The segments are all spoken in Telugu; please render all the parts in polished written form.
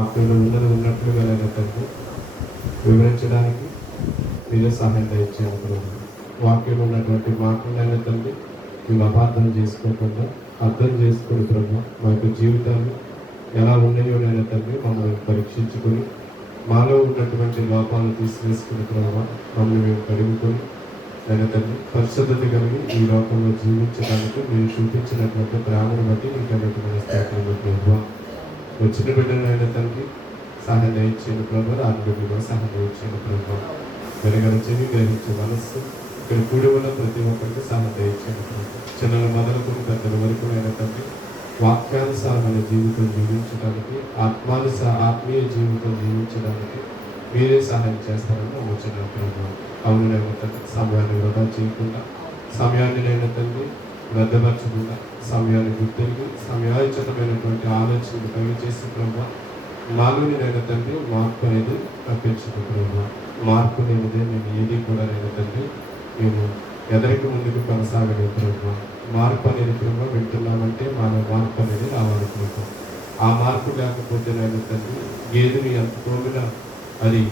వాక్యంలో ఉన్నది ఉన్నట్లుగా నేను తండ్రి వివరించడానికి మీరే సహాయం దయచేయాలి ప్రభు. వాక్యంలో ఉన్నటువంటి మాటలైన తండ్రి మేము అపార్థం చేసుకోకుండా అర్థం చేసుకుని ప్రభు మా యొక్క జీవితాలు ఎలా ఉన్నాయో నేను తండ్రి మమ్మల్ని పరీక్షించుకొని మాలో ఉన్నటువంటి లోపాలను తీసివేసుకుని ప్రభు మమ్మల్ని మేము కడుగుకొని నేను తండ్రి పరిశుద్ధత కలిగి ఈ లోకంలో జీవించడానికి మీరు చూపించినటువంటి ప్రేమను బట్టి మీకు అనేటువంటి స్థాయిలో ప్రభు వచ్చిన బిడ్డలైన తండ్రి సహాయం దయచేయని ప్రభు ఆరోగ్యంగా సహాయం దయచేయని ప్రభు వెనగడచేది గ్రహించే మనస్సు ఇక్కడ కూడి ఉన్న ప్రతి ఒక్కరికి సహాయం దయచేయని ప్రభు చిన్నల మొదలుకొని పెద్దల వరకు అయిన తండ్రి వాక్యానుసారమైన జీవితం జీవించడానికి ఆత్మీయ జీవితం జీవించడానికి మీరే సహాయం చేస్తారని నమ్ముచున్నాను ప్రభు. అవును తండ్రి సమయాన్ని వృధా చేయకుండా సమయాన్ని నేను తండ్రి వ్యర్థపరచకుండా సమయాన్ని గుర్తిరిగి సమయోచితమైనటువంటి ఆలోచనలు కలిగజేసి ప్రభు నాలోని నేను తండ్రి మార్పు అనేది తప్పించుకు ప్రభు. మార్పు లేనిదే మేము ఏది కూడా నేను తండ్రి మేము ఎదరికి ముందుకు కొనసాగలేదు ప్రభు. మార్పు అనేది ప్రభు వింటున్నామంటే మన మార్పు అనేది రావాలి ప్రభు. ఆ మార్పు లేకపోతే నేను తండ్రి గేదెని ఎంత తోమినా అది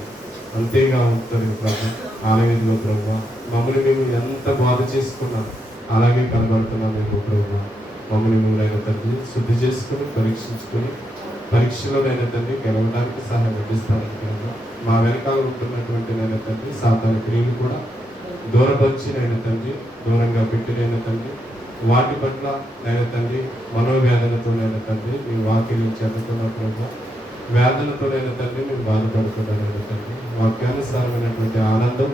అంతేగా ఉంటుంది ప్రభు. ఆలయంలో ప్రభు మమ్మల్ని మేము ఎంత బాధ చేసుకున్నా అలాగే కనబడుతున్నాం మేము ప్రభు. మమ్మల్ని మేము తండ్రి శుద్ధి చేసుకుని పరీక్షించుకొని పరీక్షలో నేను తండ్రి గెలవడానికి సహాయం అందిస్తానని ప్రభు. మా వెనకాల ఉంటున్నటువంటి నేను తండ్రి సాతాను క్రియలు కూడా దూరపరిచి నేను తండ్రి దూరంగా పెట్టి నేను తండ్రి వాటి పట్ల నేను తండ్రి మనోవేదనతో నేను తండ్రి మీ వాక్యం చెందుతున్న ప్రభు వేదనతో నేను తండ్రి మేము బాధపడుతున్నాను నేను తండ్రి వాక్యానుసారమైనటువంటి ఆనందం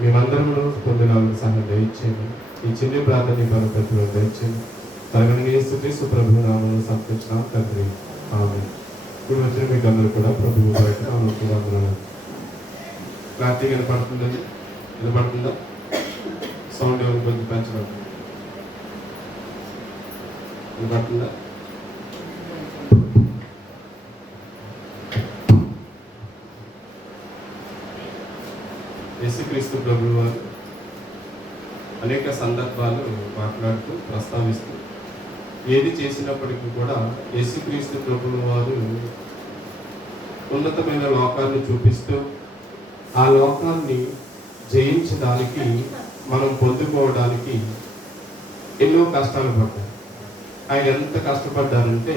మేమందరంలో పొందడానికి సహాయం దయచేయండి. ఈ చిన్న ప్రార్థన ప్రతిలో దయచేయండి. తరగని స్తుతి ప్రభు నామను సంతరించిన తండ్రి ఆమె. ఇప్పుడు వచ్చిన మీకు అందరూ కూడా ప్రభువు బయట వందనాలు. క్లారిటీ కనపడుతుందండి? వినపడుతుందా? సౌండ్ ఎవరు కొంచెం పెంచబడుతుంది. వినపడుతుందా? యేసుక్రీస్తు ప్రభువు వారు అనేక సందర్భాలు మాట్లాడుతూ ప్రస్తావిస్తూ ఏది చేసినప్పటికీ కూడా యేసుక్రీస్తు ప్రభువు వారు ఉన్నతమైన లోకాన్ని చూపిస్తూ ఆ లోకాన్ని జయించడానికి మనం పొందుకోవడానికి ఎన్నో కష్టాలు పడ్డారు. ఆయన ఎంత కష్టపడ్డారంటే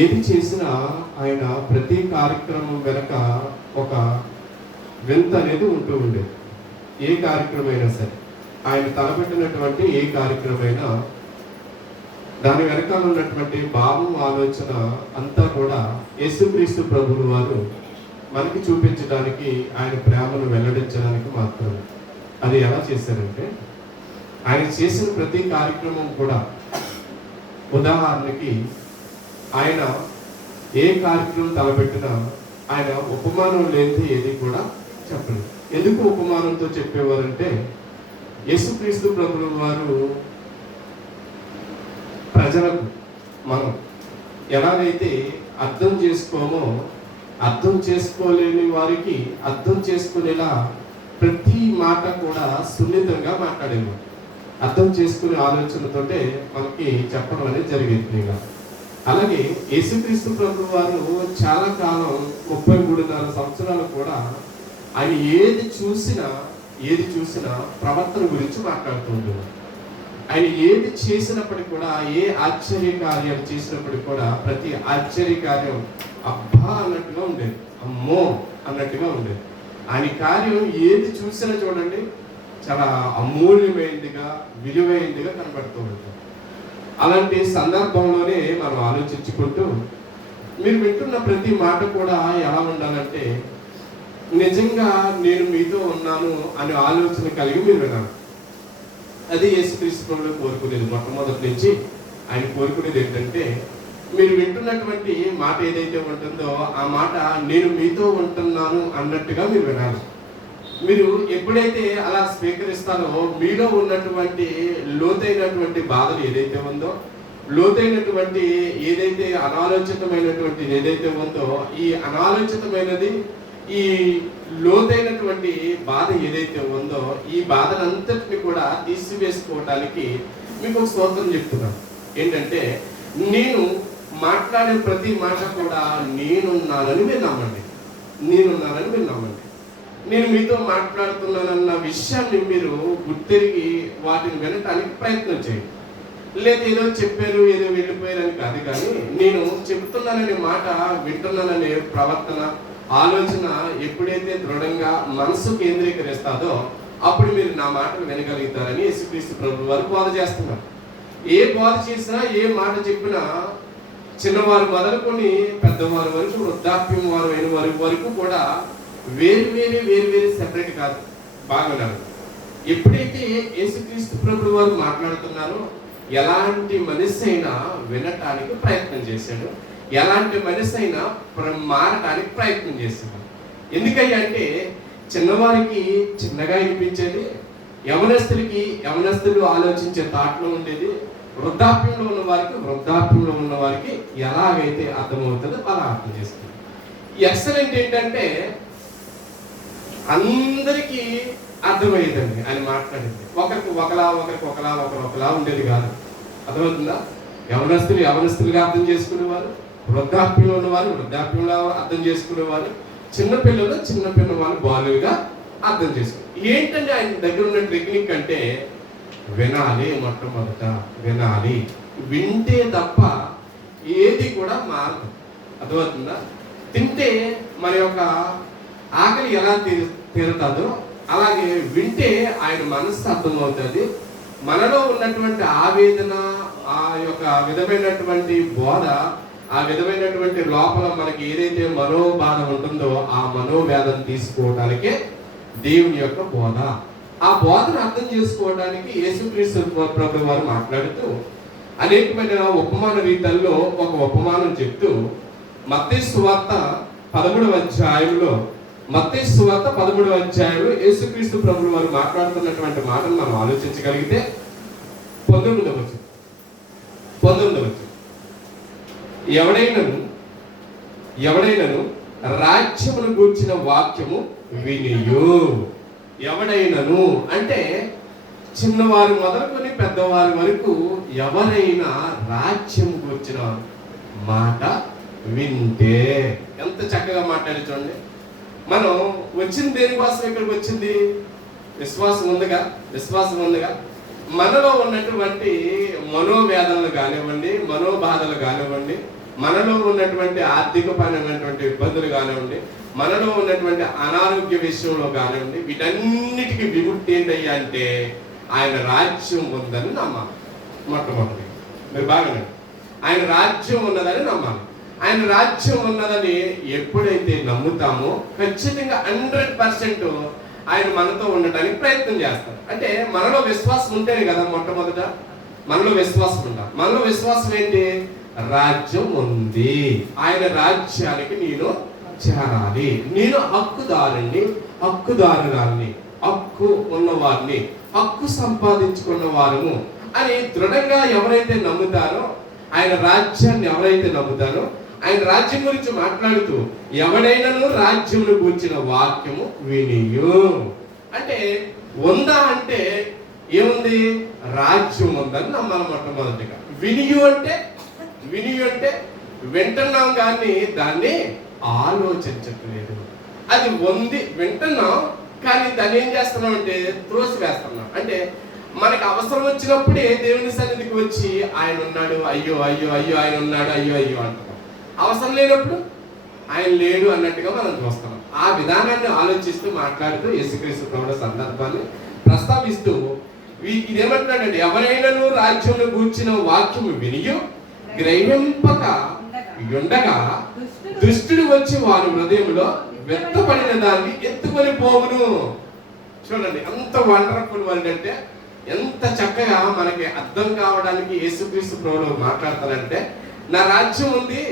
ఏది చేసినా ఆయన ప్రతి కార్యక్రమం వెనక ఒక వింత అనేది ఉంటూ ఉండేది. ఏ కార్యక్రమం అయినా సరే ఆయన తలపెట్టినటువంటి ఏ కార్యక్రమైనా దాని వెనకాల ఉన్నటువంటి భావం ఆలోచన అంతా కూడా యేసుక్రీస్తు ప్రభువు వారు మనకి చూపించడానికి ఆయన ప్రేమను వెల్లడించడానికి మాత్రమే. అది ఎలా చేశారంటే ఆయన చేసిన ప్రతి కార్యక్రమం కూడా ఉదాహరణకి ఆయన ఏ కార్యక్రమం తలపెట్టినా ఆయన ఉపమానం లేనిది ఏది కూడా చెప్పలేదు. ఎందుకు ఉపమానంతో చెప్పేవారంటే యేసుక్రీస్తు ప్రభువు వారు ప్రజలకు మనం ఎలాగైతే అర్థం చేసుకోమో అర్థం చేసుకోలేని వారికి అర్థం చేసుకునేలా ప్రతి మాట కూడా సున్నితంగా మాట్లాడేవారు. అర్థం చేసుకునే ఆలోచనతోటే మనకి చెప్పడం అనేది జరిగింది. అలాగే యేసుక్రీస్తు ప్రభువు వారు చాలా కాలం 33.5 సంవత్సరాలు కూడా ఆయన ఏది చూసినా ప్రవర్తన గురించి మాట్లాడుతూ ఉండేవారు. ఆయన ఏది చేసినప్పటికీ కూడా ఏ ఆశ్చర్య కార్యాలు చేసినప్పటికీ కూడా ప్రతి ఆశ్చర్య కార్యం అబ్బా అన్నట్టుగా ఉండేది, అమ్మో అన్నట్టుగా ఉండేది. ఆయన కార్యం ఏది చూసినా చూడండి చాలా అమూల్యమైనదిగా విలువైనదిగా కనబడుతూ ఉంటుంది. అలాంటి సందర్భంలోనే మనం ఆలోచించుకుంటూ మీరు వింటున్న ప్రతి మాట కూడా ఎలా ఉండాలంటే నిజంగా నేను మీతో ఉన్నాను అనే ఆలోచన కలిగి మీరు వినాలి. అది యేసుక్రీస్తు ప్రభువు కోరుకునేది. మొట్టమొదటి నుంచి ఆయన కోరుకునేది ఏంటంటే మీరు వింటున్నటువంటి మాట ఏదైతే ఉంటుందో ఆ మాట నేను మీతో ఉంటున్నాను అన్నట్టుగా మీరు వినాలి. మీరు ఎప్పుడైతే అలా స్వీకరిస్తారో మీలో ఉన్నటువంటి లోతైనటువంటి బాధలు ఏదైతే ఉందో లోతైనటువంటి ఏదైతే అనాలోచితమైనటువంటి ఏదైతే ఉందో ఈ అనాలోచితమైనది ఈ లోతైనటువంటి బాధ ఏదైతే ఉందో ఈ బాధనంతటిని కూడా తీసివేసుకోవటానికి మీకు ఒక స్తోత్రం చెప్తున్నాను. ఏంటంటే నేను మాట్లాడే ప్రతి మాట కూడా నేనున్నానని మీరు నమ్మండి. నేనున్నానని మీరు నమ్మండి. నేను మీతో మాట్లాడుతున్నానన్న విషయాన్ని మీరు గుర్తిరిగి వాటిని వినటానికి ప్రయత్నం చేయండి. లేదు ఏదో చెప్పారు ఏదో వెళ్ళిపోయారని కాదు, కానీ నేను చెప్తున్నాననే మాట, వింటున్నాననే ప్రవర్తన, ఆలోచన ఎప్పుడైతే దృఢంగా మనసు కేంద్రీకరిస్తాదో అప్పుడు మీరు నా మాటలు వినగలుగుతారని యేసుక్రీస్తు ప్రభువు వారు బోధ చేస్తున్నారు. ఏ బోధ చేసినా, ఏ మాట చెప్పినా, చిన్నవారు మొదలుకొని పెద్దవారి వరకు, వృద్ధాప్యం వారు అయిన వారి వరకు కూడా వేరు సెపరేట్ కాదు. బాగున్నారు. ఎప్పుడైతే యేసుక్రీస్తు ప్రభువు వారు మాట్లాడుతున్నారో ఎలాంటి మనిషి అయినా వినటానికి ప్రయత్నం చేశాడు, ఎలాంటి మనిషి అయినా మారటానికి ప్రయత్నం చేశాడు. ఎందుకయ్యా అంటే చిన్నవారికి చిన్నగా వినిపించేది, యవనస్తులు ఆలోచించే థాట్లో ఉండేది, వృద్ధాప్యంలో ఉన్న వారికి ఎలాగైతే అర్థమవుతుందో అలా అర్థం చేస్తుంది. ఎక్సలెంట్ ఏంటంటే అందరికీ అర్థమయ్యేదండి ఆయన మాట్లాడింది. ఒకరికి ఒకలా ఉండేది కాదు. అర్థమవుతుందా? యవనస్తులుగా అర్థం చేసుకునేవారు, వృద్ధాప్యంలో ఉన్నవారు వృద్ధాప్యంలో అర్థం చేసుకునేవారు, చిన్నపిల్లవాళ్ళు బాలుగా అర్థం చేసుకున్నారు. ఏంటంటే ఆయన దగ్గర ఉన్న టెక్నిక్ అంటే వినాలి. మొట్టమొదట వినాలి. వింటే తప్ప ఏది కూడా మారదు. అర్థమవుతుందా? తింటే మన యొక్క ఆకలి ఎలా తీరుతుందో అలాగే వింటే ఆయన మనస్సు అర్థమవుతుంది. మనలో ఉన్నటువంటి ఆవేదన, ఆ యొక్క విధమైనటువంటి బోధ, ఆ విధమైనటువంటి లోపల మనకి ఏదైతే మనోబాధ ఉంటుందో ఆ మనోవేదన తీసుకోవడానికే దేవుని యొక్క బోధ. ఆ బోధను అర్థం చేసుకోవడానికి యేసుక్రీస్తు ప్రభువు వారు మాట్లాడుతూ అనేకమైన ఉపమాన రీతుల్లో ఒక ఉపమానం చెప్తూ మత్తయి సువార్త 13వ అధ్యాయంలో యేసుక్రీస్తు ప్రభువు వారు మాట్లాడుతున్నటువంటి మాటను మనం ఆలోచించగలిగితే 19వ వచనం, ఎవడైనను రాజ్యమును గూర్చిన వాక్యము వినియు. ఎవడైనను అంటే చిన్నవారు మొదలుకొని పెద్దవారి వరకు ఎవరైనా రాజ్యం గూర్చిన మాట వింటే, ఎంత చక్కగా మాట్లాడి చూడండి. మనం వచ్చింది దేనికోసం? ఇక్కడికి వచ్చింది విశ్వాసం ఉందిగా. మనలో ఉన్నటువంటి మనోవేదనలు కానివ్వండి, మనోబాధలు కానివ్వండి, మనలో ఉన్నటువంటి ఆర్థికపరమైనటువంటి ఇబ్బందులు కానివ్వండి, మనలో ఉన్నటువంటి అనారోగ్య విషయంలో కానివ్వండి, వీటన్నిటికీ విముక్తి ఏంటయ్యా అంటే ఆయన రాజ్యం ఉందని నమ్మాలి. మొట్టమొదటి మీరు బాగానే ఆయన రాజ్యం ఉన్నదని నమ్మాలి. ఆయన రాజ్యం ఉన్నదని ఎప్పుడైతే నమ్ముతామో ఖచ్చితంగా 100% ఆయన మనతో ఉండటానికి ప్రయత్నం చేస్తారు. అంటే మనలో విశ్వాసం ఉంటేనే కదా మొట్టమొదట మనలో విశ్వాసం ఉండాలి. మనలో విశ్వాసం ఏంటి? రాజ్యం ఉంది, ఆయన రాజ్యానికి నేను చేరాలి, నేను హక్కుదారురాల్ని, హక్కు ఉన్నవారిని, హక్కు సంపాదించుకున్న వారము అని దృఢంగా ఎవరైతే నమ్ముతారో, ఆయన రాజ్యాన్ని ఎవరైతే నమ్ముతారో, ఆయన రాజ్యం గురించి మాట్లాడుతూ ఎవడైనాను రాజ్యమును గూర్చిన వాక్యము వినియు అంటే ఉందా అంటే ఏముంది? రాజ్యం ఉందని నమ్మాలి మొట్టమొదటిగా. వినియు అంటే వింటున్నాం కానీ దాన్ని ఆలోచించట్లేదు. అది ఉంది, వింటున్నాం కానీ దాన్ని ఏం చేస్తున్నాం అంటే త్రోసి వేస్తున్నాం. అంటే మనకు అవసరం వచ్చినప్పుడే దేవుని సన్నిధికి వచ్చి ఆయన ఉన్నాడు, అయ్యో ఆయన ఉన్నాడు, అయ్యో అంటున్నాం. అవసరం లేనప్పుడు ఆయన లేడు అన్నట్టుగా మనం చూస్తున్నాం. ఆ విధానాన్ని ఆలోచిస్తూ మాట్లాడుతూ యేసుక్రీస్తు ప్రభువు సందర్భాన్ని ప్రస్తావిస్తూ ఇదేమంటున్నాడంటే ఎవరైనాను రాజ్యమును గూర్చిన వాక్యము వినియు గ్రహింపక ఉండగా దుష్టుడు వచ్చి వారి హృదయంలో వ్యక్తపడిన దాన్ని ఎత్తుకొని పోవును. చూడండి ఎంత వండర్ఫుల్ వర్డ్ అంటే, ఎంత చక్కగా మనకి అర్థం కావడానికి యేసుక్రీస్తు ప్రభువు మాట్లాడతానంటే, నా రాజ్యం ఉంది,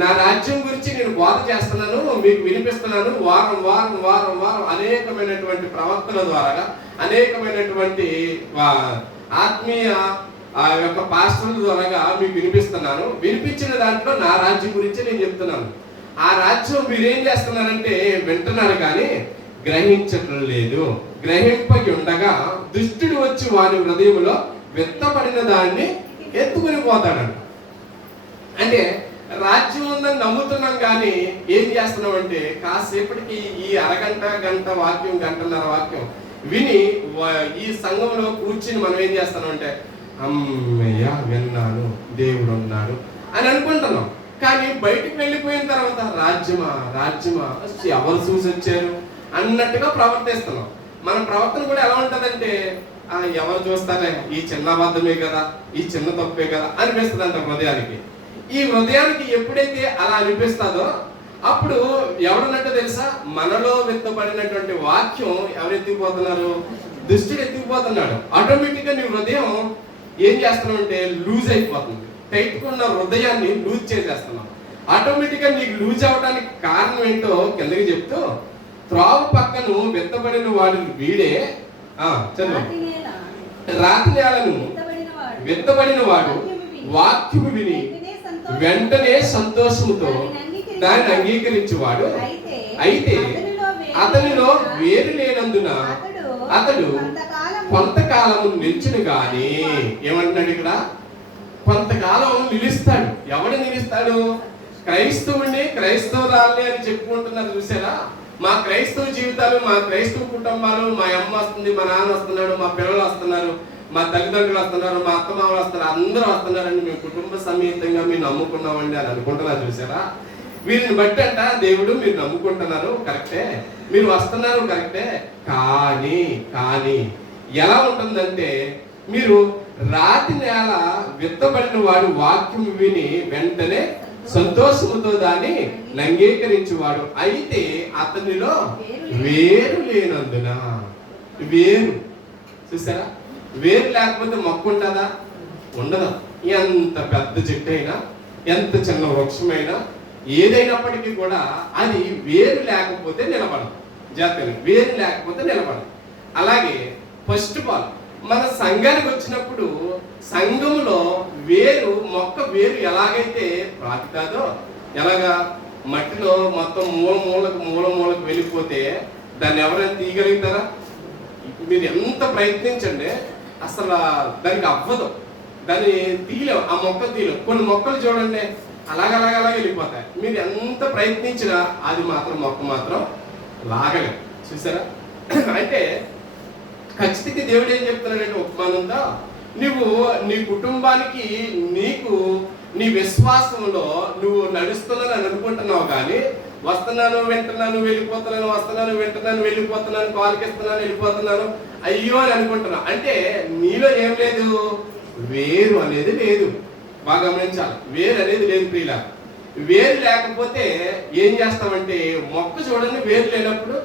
నా రాజ్యం గురించి నేను బోధ చేస్తున్నాను, మీకు వినిపిస్తున్నాను. వారం అనేకమైనటువంటి ప్రవర్తన ద్వారా, అనేకమైనటువంటి ఆత్మీయ ఆ యొక్క పాస్టర్ల ద్వారా మీకు వినిపిస్తున్నాను. వినిపించిన దాంట్లో నా రాజ్యం గురించి నేను చెప్తున్నాను. ఆ రాజ్యం మీరేం చేస్తున్నారంటే వింటున్నారు కానీ గ్రహించటం లేదు. గ్రహింపకి ఉండగా దుష్టుడు వచ్చి వారి హృదయంలో విత్తబడిన దాన్ని ఎత్తుకుని పోతాడంట. అంటే రాజ్యం ఉందని నమ్ముతున్నాం కానీ ఏం చేస్తున్నాం అంటే కాసేపటికి ఈ అరగంట గంట వాక్యం గంటన్నర వాక్యం విని ఈ సంఘంలో కూర్చుని మనం ఏం చేస్తున్నాం అంటే అమ్మయ్య విన్నాను దేవుడు ఉన్నాడు అని అనుకుంటున్నాం. కానీ బయటికి వెళ్ళిపోయిన తర్వాత రాజ్యమా రాజ్యమా ఎవరు చూసి వచ్చారు అన్నట్టుగా ప్రవర్తిస్తున్నాం. మన ప్రవర్తన కూడా ఎలా ఉంటుందంటే ఎవరు చూస్తారే, ఈ చిన్న అబద్ధమే కదా, ఈ చిన్న తప్పే కదా అనిపిస్తుంది అంట హృదయానికి. ఈ హృదయానికి ఎప్పుడైతే అలా అనిపిస్తుందో అప్పుడు ఎవరున్నట్టు తెలుసా, మనలో విత్తబడినటువంటి వాక్యం ఎవరు ఎత్తిపోతున్నారు, దుష్టుడు ఎత్తిపోతున్నాడు. ఆటోమేటిక్ గా నీ హృదయం ఏం చేస్తున్నావు అంటే లూజ్ అయిపోతుంది. టైట్కున్న హృదయాన్ని లూజ్ చేసేస్తున్నాం. ఆటోమేటిక్ గా నీకు లూజ్ అవడానికి కారణం ఏంటో కిందకి చెప్తూ, త్రావు పక్కను విత్తబడిన వాడు వీడే రాతి నేలను విత్తబడిన వాడు వాక్యము విని వెంటనే సంతోషముతో దాన్ని అంగీకరించేవాడు. అయితే అతనిలో వేరు లేనందున అతడు కొంతకాలము నిలిచును గాని, ఏమంటున్నాడు ఇక్కడ, కొంతకాలం నిలుస్తాడు. ఎవడు నిలుస్తాడు? క్రైస్తవుని క్రైస్తవురాల్ని అని చెప్పుకుంటున్నారు చూసారా. మా క్రైస్తవ జీవితాలు, మా క్రైస్తవ కుటుంబాలు, మా అమ్మ వస్తుంది, మా నాన్న వస్తున్నాడు, మా పిల్లలు వస్తున్నారు, మా తల్లిదండ్రులు వస్తున్నారు, మా అత్తమామలు వస్తున్నారు, అందరూ వస్తున్నారండి, మేము కుటుంబ సమేతంగా మీరు నమ్ముకున్నామండి అని అనుకుంటున్నారు చూసారా. వీరిని బట్టి అంట దేవుడు మీరు నమ్ముకుంటున్నారు కరెక్టే, మీరు వస్తున్నారు కరెక్టే, కానీ కానీ ఎలా ఉంటుందంటే, మీరు రాతి నేల విత్తబడిన వాడు వాక్యం విని వెంటనే సంతోషముతో దాన్ని అంగీకరించేవాడు. అయితే అతనిలో వేరు లేనందున, వేరు చూసారా, వేరు లేకపోతే మొక్క ఉంటుందా? ఉండదు. ఎంత పెద్ద చెట్టు అయినా, ఎంత చిన్న వృక్షమైనా, ఏదైనప్పటికీ కూడా అది వేరు లేకపోతే నిలబడదు. జాగ్రత్తగా, వేరు లేకపోతే నిలబడదు. అలాగే ఫస్ట్ ఆఫ్ ఆల్ మన సంఘానికి వచ్చినప్పుడు సంఘంలో వేరు, మొక్క వేరు ఎలాగైతే ప్రాకుతాదో, ఎలాగా మట్టిలో మొత్తం మూల మూలకు వెళ్ళిపోతే దాన్ని ఎవరైనా తీయగలుగుతారా? మీరు ఎంత ప్రయత్నించండి అసలు దానికి అవ్వదు, దాన్ని తీయలేవు, ఆ మొక్కలు తీయలేవు. కొన్ని మొక్కలు చూడండి అలాగ వెళ్ళిపోతాయి. మీరు ఎంత ప్రయత్నించినా అది మాత్రం మొక్క మాత్రం లాగలేదు. చూసారా. అంటే ఖచ్చితంగా దేవుడు ఏం చెప్తున్నాడంటే ఉపమానంతో, నువ్వు నీ కుటుంబానికి నీకు నీ విశ్వాసంలో నువ్వు నడుస్తున్నాను అని అనుకుంటున్నావు, కానీ వస్తున్నాను వింటున్నాను వెళ్ళిపోతున్నాను, వస్తున్నాను వింటున్నాను వెళ్ళిపోతున్నాను, కాలుకిస్తున్నాను వెళ్ళిపోతున్నాను అయ్యో అని అనుకుంటున్నావు. అంటే నీలో ఏం లేదు, వేరు అనేది లేదు. బాగా గమనించాలి, వేరు అనేది లేదు ప్రియులా. వేరు లేకపోతే ఏం చేస్తామంటే, మొక్క చూడండి వేరు లేనప్పుడు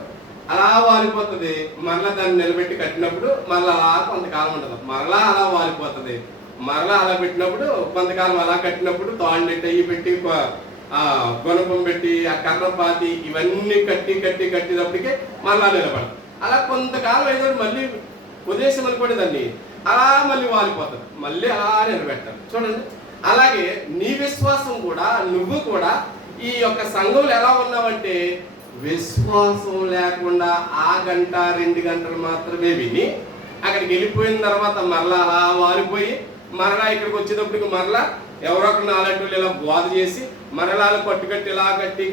అలా వాలిపోతుంది. మరలా దాన్ని నిలబెట్టి కట్టినప్పుడు మరలా అలా కొంతకాలం ఉండదు, మరలా అలా వాలిపోతుంది. మరలా అలా పెట్టినప్పుడు కొంతకాలం అలా కట్టినప్పుడు తాళ్ళు అయ్యి పెట్టి గుణపం పెట్టి ఆ కర్ర పాతి ఇవన్నీ కట్టినప్పటికే మరలా నిలబడదు. అలా కొంతకాలం ఏదో మళ్ళీ ఉద్దేశం అనుకోండి, దాన్ని అలా మళ్ళీ వాలిపోతుంది, మళ్ళీ అలా నిలబెట్టాలి. చూడండి, అలాగే నీ విశ్వాసం కూడా, నువ్వు కూడా ఈ యొక్క సంఘంలో ఎలా ఉన్నావంటే, విశ్వాసం లేకుండా ఆ గంట 2 గంటలు మాత్రమే విని అక్కడికి వెళ్ళిపోయిన తర్వాత మరలా అలా వారిపోయి మరలా ఇక్కడికి వచ్చేటప్పటికి మరలా ఎవరో ఒక 4 గంటలు ఇలా బోధ చేసి మరలా కట్టి ఇలా కట్టి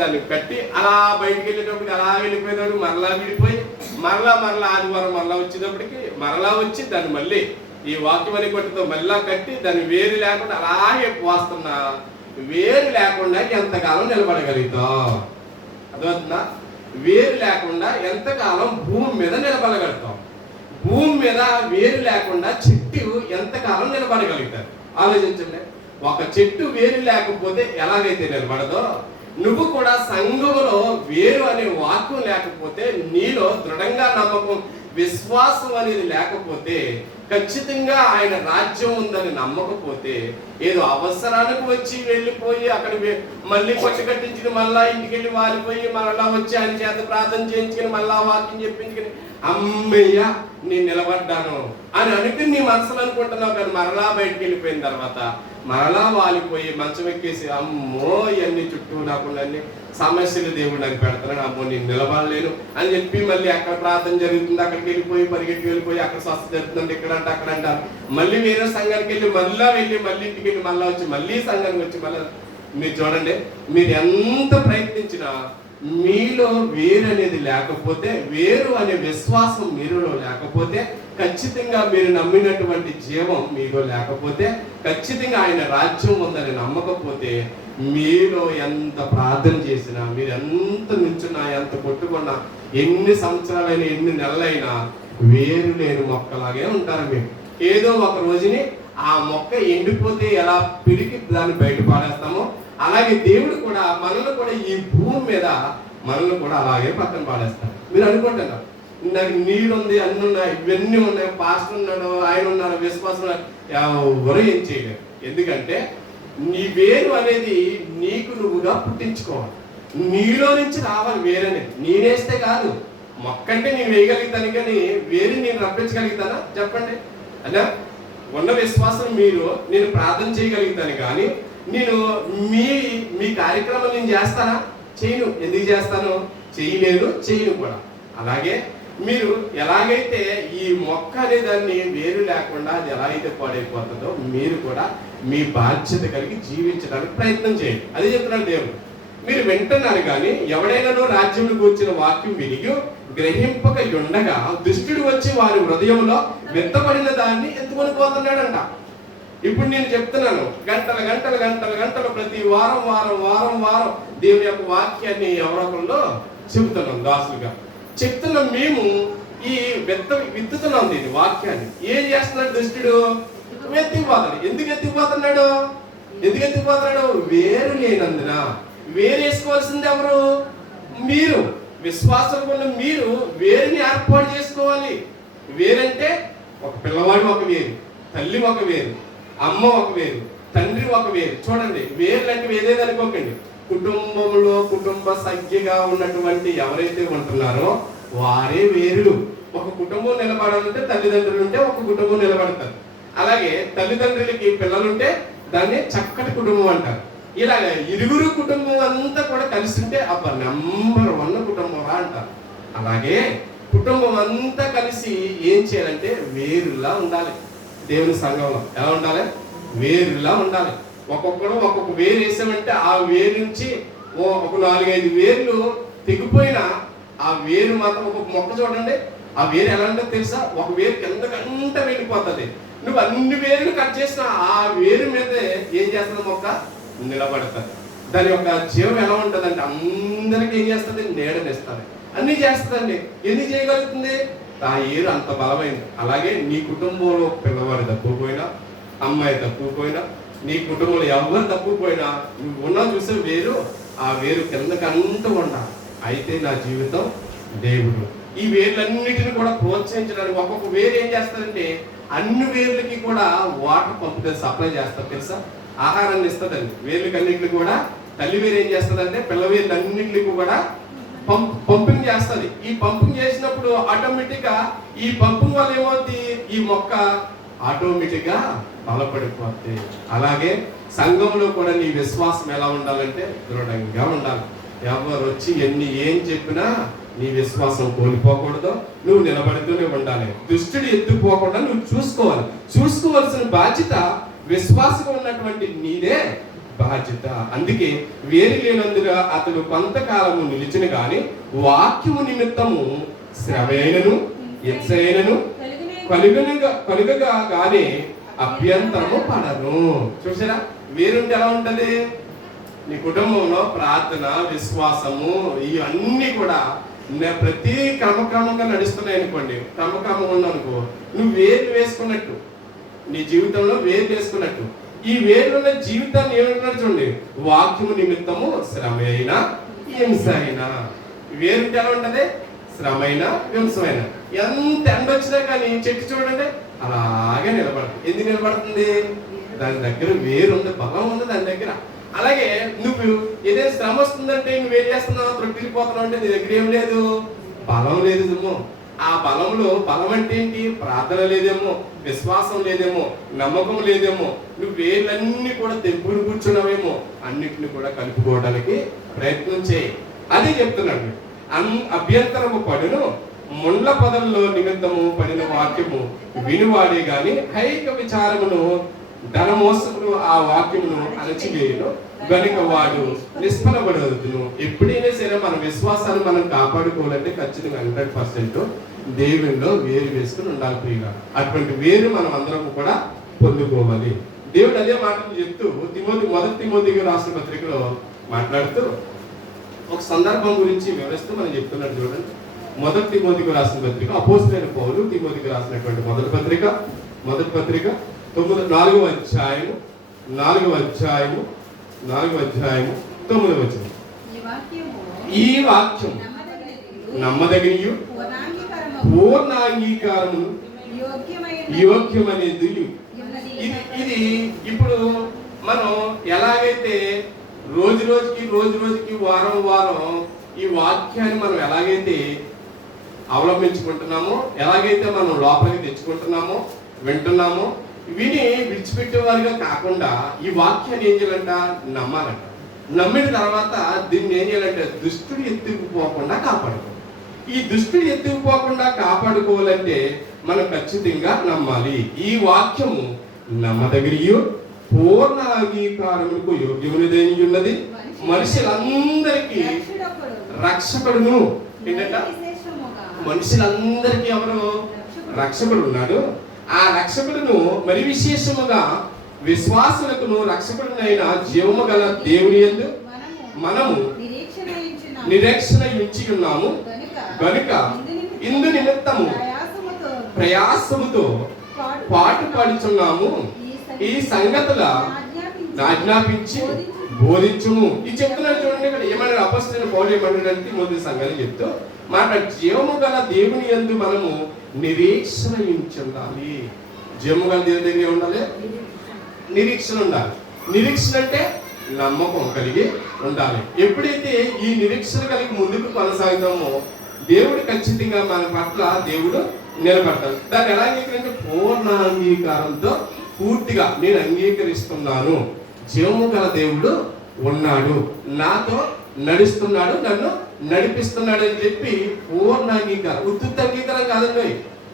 దాన్ని కట్టి అలా బయటికి వెళ్ళేటప్పటికి అలా వెళ్ళిపోయేటప్పుడు మరలా విడిపోయి మరలా ఆదివారం మరలా వచ్చేటప్పటికి మరలా వచ్చి దాన్ని మళ్ళీ ఈ వాక్యం అని కొట్టుతో మళ్ళా కట్టి దాన్ని వేరు లేకుండా అలాగే పోస్తున్నా. వేరు లేకుండా ఎంతకాలం నిలబడగలుగుతాం? అర్థమవుతుందా? వేరు లేకుండా ఎంతకాలం భూమి మీద నిలబడగలుగుతాం? భూమి మీద వేరు లేకుండా చెట్టు ఎంతకాలం నిలబడగలుగుతారు? ఆలోచించండి. ఒక చెట్టు వేరు లేకపోతే ఎలాగైతే నిలబడదో, నువ్వు కూడా సంఘములో వేరు అనే వాక్యం లేకపోతే, నీలో దృఢంగా నమ్మకం విశ్వాసం అనేది లేకపోతే, ఖచ్చితంగా ఆయన రాజ్యం ఉందని నమ్మకపోతే, ఏదో అవసరానికి వచ్చి వెళ్ళిపోయి అక్కడ మళ్ళీ కట్టించుకుని మళ్ళా ఇంటికి వెళ్ళి వారిపోయి మళ్ళా వచ్చి ఆయన చేత ప్రార్థన చేయించుకుని మళ్ళా వాక్యం చెప్పించుకుని అమ్మయ్య నేను నిలబడ్డాను అని అనుకుని నీ మనసులో అనుకుంటున్నావు, కానీ మరలా బయటకు వెళ్ళిపోయిన తర్వాత మరలా వాలిపోయి మంచం ఎక్కేసి అమ్మో ఇవన్నీ చుట్టూ నాకు అన్ని సమస్యలు దేవుడు నాకు పెడతాను, అమ్మో నేను నిలబడలేను అని చెప్పి మళ్ళీ అక్కడ ప్రార్థన జరుగుతుంది, అక్కడికి వెళ్ళిపోయి పరిగెట్టి వెళ్ళిపోయి అక్కడ స్వస్థ జరుగుతుంది, ఇక్కడంట అక్కడంట, మళ్ళీ వేరే సంఘానికి వెళ్ళి మళ్ళీ ఇంటికి వెళ్ళి మళ్ళీ వచ్చి మళ్ళీ సంఘానికి వచ్చి మళ్ళీ. మీరు చూడండి, మీరు ఎంత ప్రయత్నించినా మీలో వేరు అనేది లేకపోతే, వేరు అనే విశ్వాసం మీరులో లేకపోతే, ఖచ్చితంగా మీరు నమ్మినటువంటి జీవం మీలో లేకపోతే, ఖచ్చితంగా ఆయన రాజ్యం ఉందని నమ్మకపోతే, మీలో ఎంత ప్రార్థన చేసినా, మీరు ఎంత నుంచున్నా, ఎంత కొట్టుకున్నా, ఎన్ని సంవత్సరాలైనా ఎన్ని నెలలైనా వేరు లేని మొక్కలాగే ఉంటారు. మీరు ఏదో ఒక రోజుని ఆ మొక్క ఎండిపోతే ఎలా పిరికి దాన్ని బయట పాడేస్తామో, అలాగే దేవుడు కూడా మనల్ని కూడా ఈ భూమి మీద మనల్ని కూడా అలాగే పక్కన పాడేస్తారు. మీరు అనుకుంటున్నారు నాకు నీరు ఉంది, అన్ని ఉన్నాయి, ఇవన్నీ ఉన్నాయి, పాస్టర్ ఉన్నాడు, ఆయన ఉన్నారు, విశ్వాసం ఎవరు ఏం చేయలేరు. ఎందుకంటే నీ వేరు అనేది నీకు నువ్వుగా పుట్టించుకోవాలి, నీలో నుంచి రావాలి వేరు అనేది. నేనేస్తే కాదు, మొక్కంటే నేను వేయగలుగుతాను కానీ వేరు నేను రప్పించగలుగుతానా చెప్పండి? అన్నా ఉన్న విశ్వాసం మీరు నేను ప్రార్థన చేయగలుగుతాను కానీ నేను మీ కార్యక్రమం నేను చేస్తానా? చేయను. ఎందుకు చేస్తాను? చేయను కూడా. అలాగే మీరు ఎలాగైతే ఈ మొక్క అనే దాన్ని వేరు లేకుండా అది ఎలా అయితే పాడైపోతుందో, మీరు కూడా మీ బాధ్యత కలిగి జీవించడానికి ప్రయత్నం చేయండి. అదే చెప్తున్నాడు దేవుడు. మీరు వింటున్నారు కానీ ఎవడైనాను రాజ్యంలో కూర్చిన వాక్యం వినిగి గ్రహింపక ఉండగా దుష్టుడు వచ్చి వారి హృదయంలో విత్తబడిన దాన్ని ఎత్తుకొని పోతున్నాడంట. ఇప్పుడు నేను చెప్తున్నాను, గంటలు ప్రతి వారం దేవుని యొక్క వాక్యాన్ని ఎవరొకరిలో చెబుతున్నాం, దాసులుగా చెప్తున్నాం. మేము ఈ విత్తుతున్నాం దీన్ని వాక్యాన్ని. ఏం చేస్తున్నాడు దుష్టుడు? ఎత్తిపోతాడు. ఎందుకు ఎత్తిపోతున్నాడు? వేరు లేనందున. వేరేసుకోవాల్సింది ఎవరు? మీరు. విశ్వాసం ఉన్న మీరు వేరుని ఏర్పాటు చేసుకోవాలి. వేరంటే ఒక పిల్లవాడు ఒక వేరు, తల్లి ఒక వేరు, అమ్మ ఒక వేరు, తండ్రి ఒక వేరు. చూడండి, వేర్లు అంటే వేరేది అనుకోకండి. కుటుంబంలో కుటుంబ సఖ్యగా ఉన్నటువంటి ఎవరైతే ఉంటున్నారో వారే వేరులు. ఒక కుటుంబం నిలబడాలంటే తల్లిదండ్రులు ఉంటే ఒక కుటుంబం నిలబడతారు. అలాగే తల్లిదండ్రులకి పిల్లలుంటే దాన్ని చక్కటి కుటుంబం అంటారు. ఇలాగ ఇరుగురు కుటుంబం అంతా కూడా కలిసి ఉంటే అబ్బా నెంబర్ 1 కుటుంబం రా అంటారు. అలాగే కుటుంబం అంతా కలిసి ఏం చేయాలంటే వేరులా ఉండాలి. దేవుని సంఘంలో ఎలా ఉండాలి? వేరులా ఉండాలి. ఒక్కొక్కడు ఒక్కొక్క వేరు వేసామంటే ఆ వేరు నుంచి ఒక 4-5 వేర్లు తెగిపోయినా ఆ వేరు మాత్రం ఒక్కొక్క మొక్క చూడండి, ఆ వేరు ఎలా ఉంటుందో తెలుసా? ఒక వేరు కిందకంతా వెళ్ళిపోతుంది. నువ్వు అన్ని వేరులు కట్ చేసినా ఆ వేరు మీద ఏం చేస్తుంది? మొక్క నిలబడతారు. దాని యొక్క జీవం ఎలా ఉంటుందంటే అందరికీ ఏం చేస్తుంది? నీడనిస్తుంది, అన్ని చేస్తుందండి. ఎందుకు చేయగలుగుతుంది? ఆ ఏరు అంత బలమైంది. అలాగే నీ కుటుంబంలో పిల్లవాడు తప్పుపోయినా, అమ్మాయి తప్పుపోయినా, నీ కుటుంబంలో ఎవరు తప్పుపోయినా నువ్వు ఉన్నా చూసే వేరు, ఆ వేరు కిందకంతా ఉండాలి. అయితే నా జీవితం దేవుడు. ఈ వేర్లన్నిటిని కూడా ప్రోత్సహించడానికి ఒక్కొక్క వేరు ఏం చేస్తారంటే అన్ని వేర్లకి కూడా వాటర్ పంపుతుంది, సప్లై చేస్తారు. తెలుసా? ఆహారాన్ని ఇస్తుందండి వేర్లకి అన్నింటికి కూడా. తల్లి వేరు ఏం చేస్తుందంటే పిల్ల వేర్లన్నింటికి కూడా పంపింగ్ చేస్తుంది. ఈ పంపింగ్ చేసినప్పుడు ఆటోమేటిక్ గా ఈ పంపింగ్ వల్ల ఏమవుతుంది? ఈ మొక్క ఆటోమేటిక్ గా బలపడిపోతుంది. అలాగే సంఘంలో కూడా నీ విశ్వాసం ఎలా ఉండాలంటే దృఢంగా ఉండాలి. ఎవరు వచ్చి ఏం చెప్పినా నీ విశ్వాసం కోల్పోకూడదు, నువ్వు నిలబడుతూనే ఉండాలి. దుష్టుడు ఎత్తుపోకుండా నువ్వు చూసుకోవాల్సిన బాధ్యత విశ్వాసం ఉన్నటువంటి నీదే బాధ్యత. అందుకే వేరు లేనందుగా అతడు కొంతకాలము నిలిచిన గాని వాక్యము నిమిత్తము శ్రమైనను హింసైనను కలుగగా గానే అభ్యంతరము పడను. చూసారా? వేరుంటే ఎలా ఉంటది? నీ కుటుంబంలో ప్రార్థన, విశ్వాసము ఇవన్నీ కూడా ప్రతి క్రమక్రమంగా నడుస్తున్నాయి అనుకోండి. క్రమక్రమంగా ఉన్నానుకో, నువ్వు వేరు వేసుకున్నట్టు, నీ జీవితంలో వేరు వేసుకున్నట్టు. ఈ వేరున్న జీవితాన్ని ఏమంటున్నారు చూడండి, వాక్యము నిమిత్తము శ్రమైన హింస అయినా. వేరుంటే ఎలా ఉంటది? శ్రమైన హింసమైన. ఎంత ఎండ వచ్చినా కానీ చెట్టు చూడండి అలాగే నిలబడుతుంది. ఎందుకు నిలబడుతుంది? దాని దగ్గర వేరుంది, బలం ఉంది దాని దగ్గర. అలాగే నువ్వు ఏదైనా శ్రమ వస్తుందంటే నువ్వేం చేస్తున్నావు? త్రొట్టిల్లిపోతున్నావు అంటే నీ దగ్గర ఏం లేదు, బలం లేదు. ఆ బలంలో బలం అంటే ఏంటి? ప్రార్థన లేదేమో, విశ్వాసం లేదేమో, నమ్మకం లేదేమో, నువ్వు వేలన్నీ కూడా తెంపుడు కూర్చున్నావేమో, అన్నిటిని కూడా కలుపుకోవడానికి ప్రయత్నం చేయి. అదే చెప్తున్నాడు. అభ్యంతరము పడును ముండ్ల పదంలో నిమిత్తము పడిన వాక్యము వినువాడే గాని హైక విచారమును ధనమోసమును ఆ వాక్యమును అణచివేయును గనుక వాడు నిష్ఫలపడవద్దును. ఎప్పుడైనా సరే మన విశ్వాసాన్ని మనం కాపాడుకోవాలంటే ఖచ్చితంగా 100% దేవునిలో వేరు వేసుకుని ఉండాలి ప్రియుగా. అటువంటి వేరు మనం అందరం కూడా పొందుకోవాలి. దేవుడు అదే మాటలు చెప్తూ మొదటి తిమోతికి రాసిన పత్రికలో మాట్లాడుతూ ఒక సందర్భం గురించి వివరిస్తూ మనం చెప్తున్నాడు. చూడండి, మొదటి తిమోతికి రాసిన పత్రిక, అపోస్తలుడైన పౌలు తిమోతికి రాసినటువంటి మొదటి పత్రిక 4వ అధ్యాయము 9వ వచనం. ఈ వాక్యం నమ్మదగినయు పూర్ణ అంగీకారము యోగ్యమనేది. ఇది ఇప్పుడు మనం ఎలాగైతే రోజు రోజుకి వారం ఈ వాక్యాన్ని మనం ఎలాగైతే అవలంబించుకుంటున్నామో, ఎలాగైతే మనం లోపలికి తెచ్చుకుంటున్నామో, వింటున్నామో, విని విడిచిపెట్టే వారిగా కాకుండా ఈ వాక్యాన్ని ఏం చేయాలంట? నమ్మాలంట. నమ్మిన తర్వాత దీన్ని ఏం చేయాలంటే దుష్టుడు ఎత్తుకుపోకుండా కాపాడుకోవాలి. ఈ దుష్టుడు ఎత్తుకుపోకుండా కాపాడుకోవాలంటే మనం ఖచ్చితంగా నమ్మాలి. ఈ వాక్యము నమ్మదగిరియు పూర్ణ అంగీకారములకు యోగ్యమైనది ఉన్నది. మనుషులందరికీ రక్షకుడును. ఏంటంట? మనుషులందరికీ ఎవరు రక్షకుడు ఉన్నాడు. ఆ రక్షకుడును మరి విశేషముగా విశ్వాసులకును రక్షకుడునైన జీవము గల దేవుని యందు మనము నిరీక్షణ ఉంచి ఉన్నాము గనుక ఇందు నిమిత్తము ప్రయాసముతో పాటు పాడుచున్నాము. ఈ సంగతుల ఆజ్ఞాపించి బోధించుము. ఇది చెప్తున్నాడు. చూడండి, ఇక్కడ ఏమన్నాడు? అపొస్తలుడైన పౌలు ఏమన్నాడంటే మొదటి సంగతి చెప్తూ మాట్లాడు, జీవము గల దేవుని యందు మనము నిరీక్షణ ఉండాలి. జీవము గల దేవుని దగ్గర ఉండాలి, నిరీక్షణ ఉండాలి. నిరీక్షణ అంటే నమ్మకం కలిగి ఉండాలి. ఎప్పుడైతే ఈ నిరీక్షణ కలిగి ముందుకు కొనసాగుతామో దేవుడు ఖచ్చితంగా మన పట్ల దేవుడు నిలబడతాడు. దాన్ని ఎలా అంగీకరించే? పూర్ణ అంగీకారంతో పూర్తిగా నేను అంగీకరిస్తున్నాను, జీవము గల దేవుడు ఉన్నాడు, నాతో నడుస్తున్నాడు, నన్ను నడిపిస్తున్నాడు అని చెప్పి పూర్ణ అంగీకారం. ఉత్తుత్త అంగీకారం కాదండి,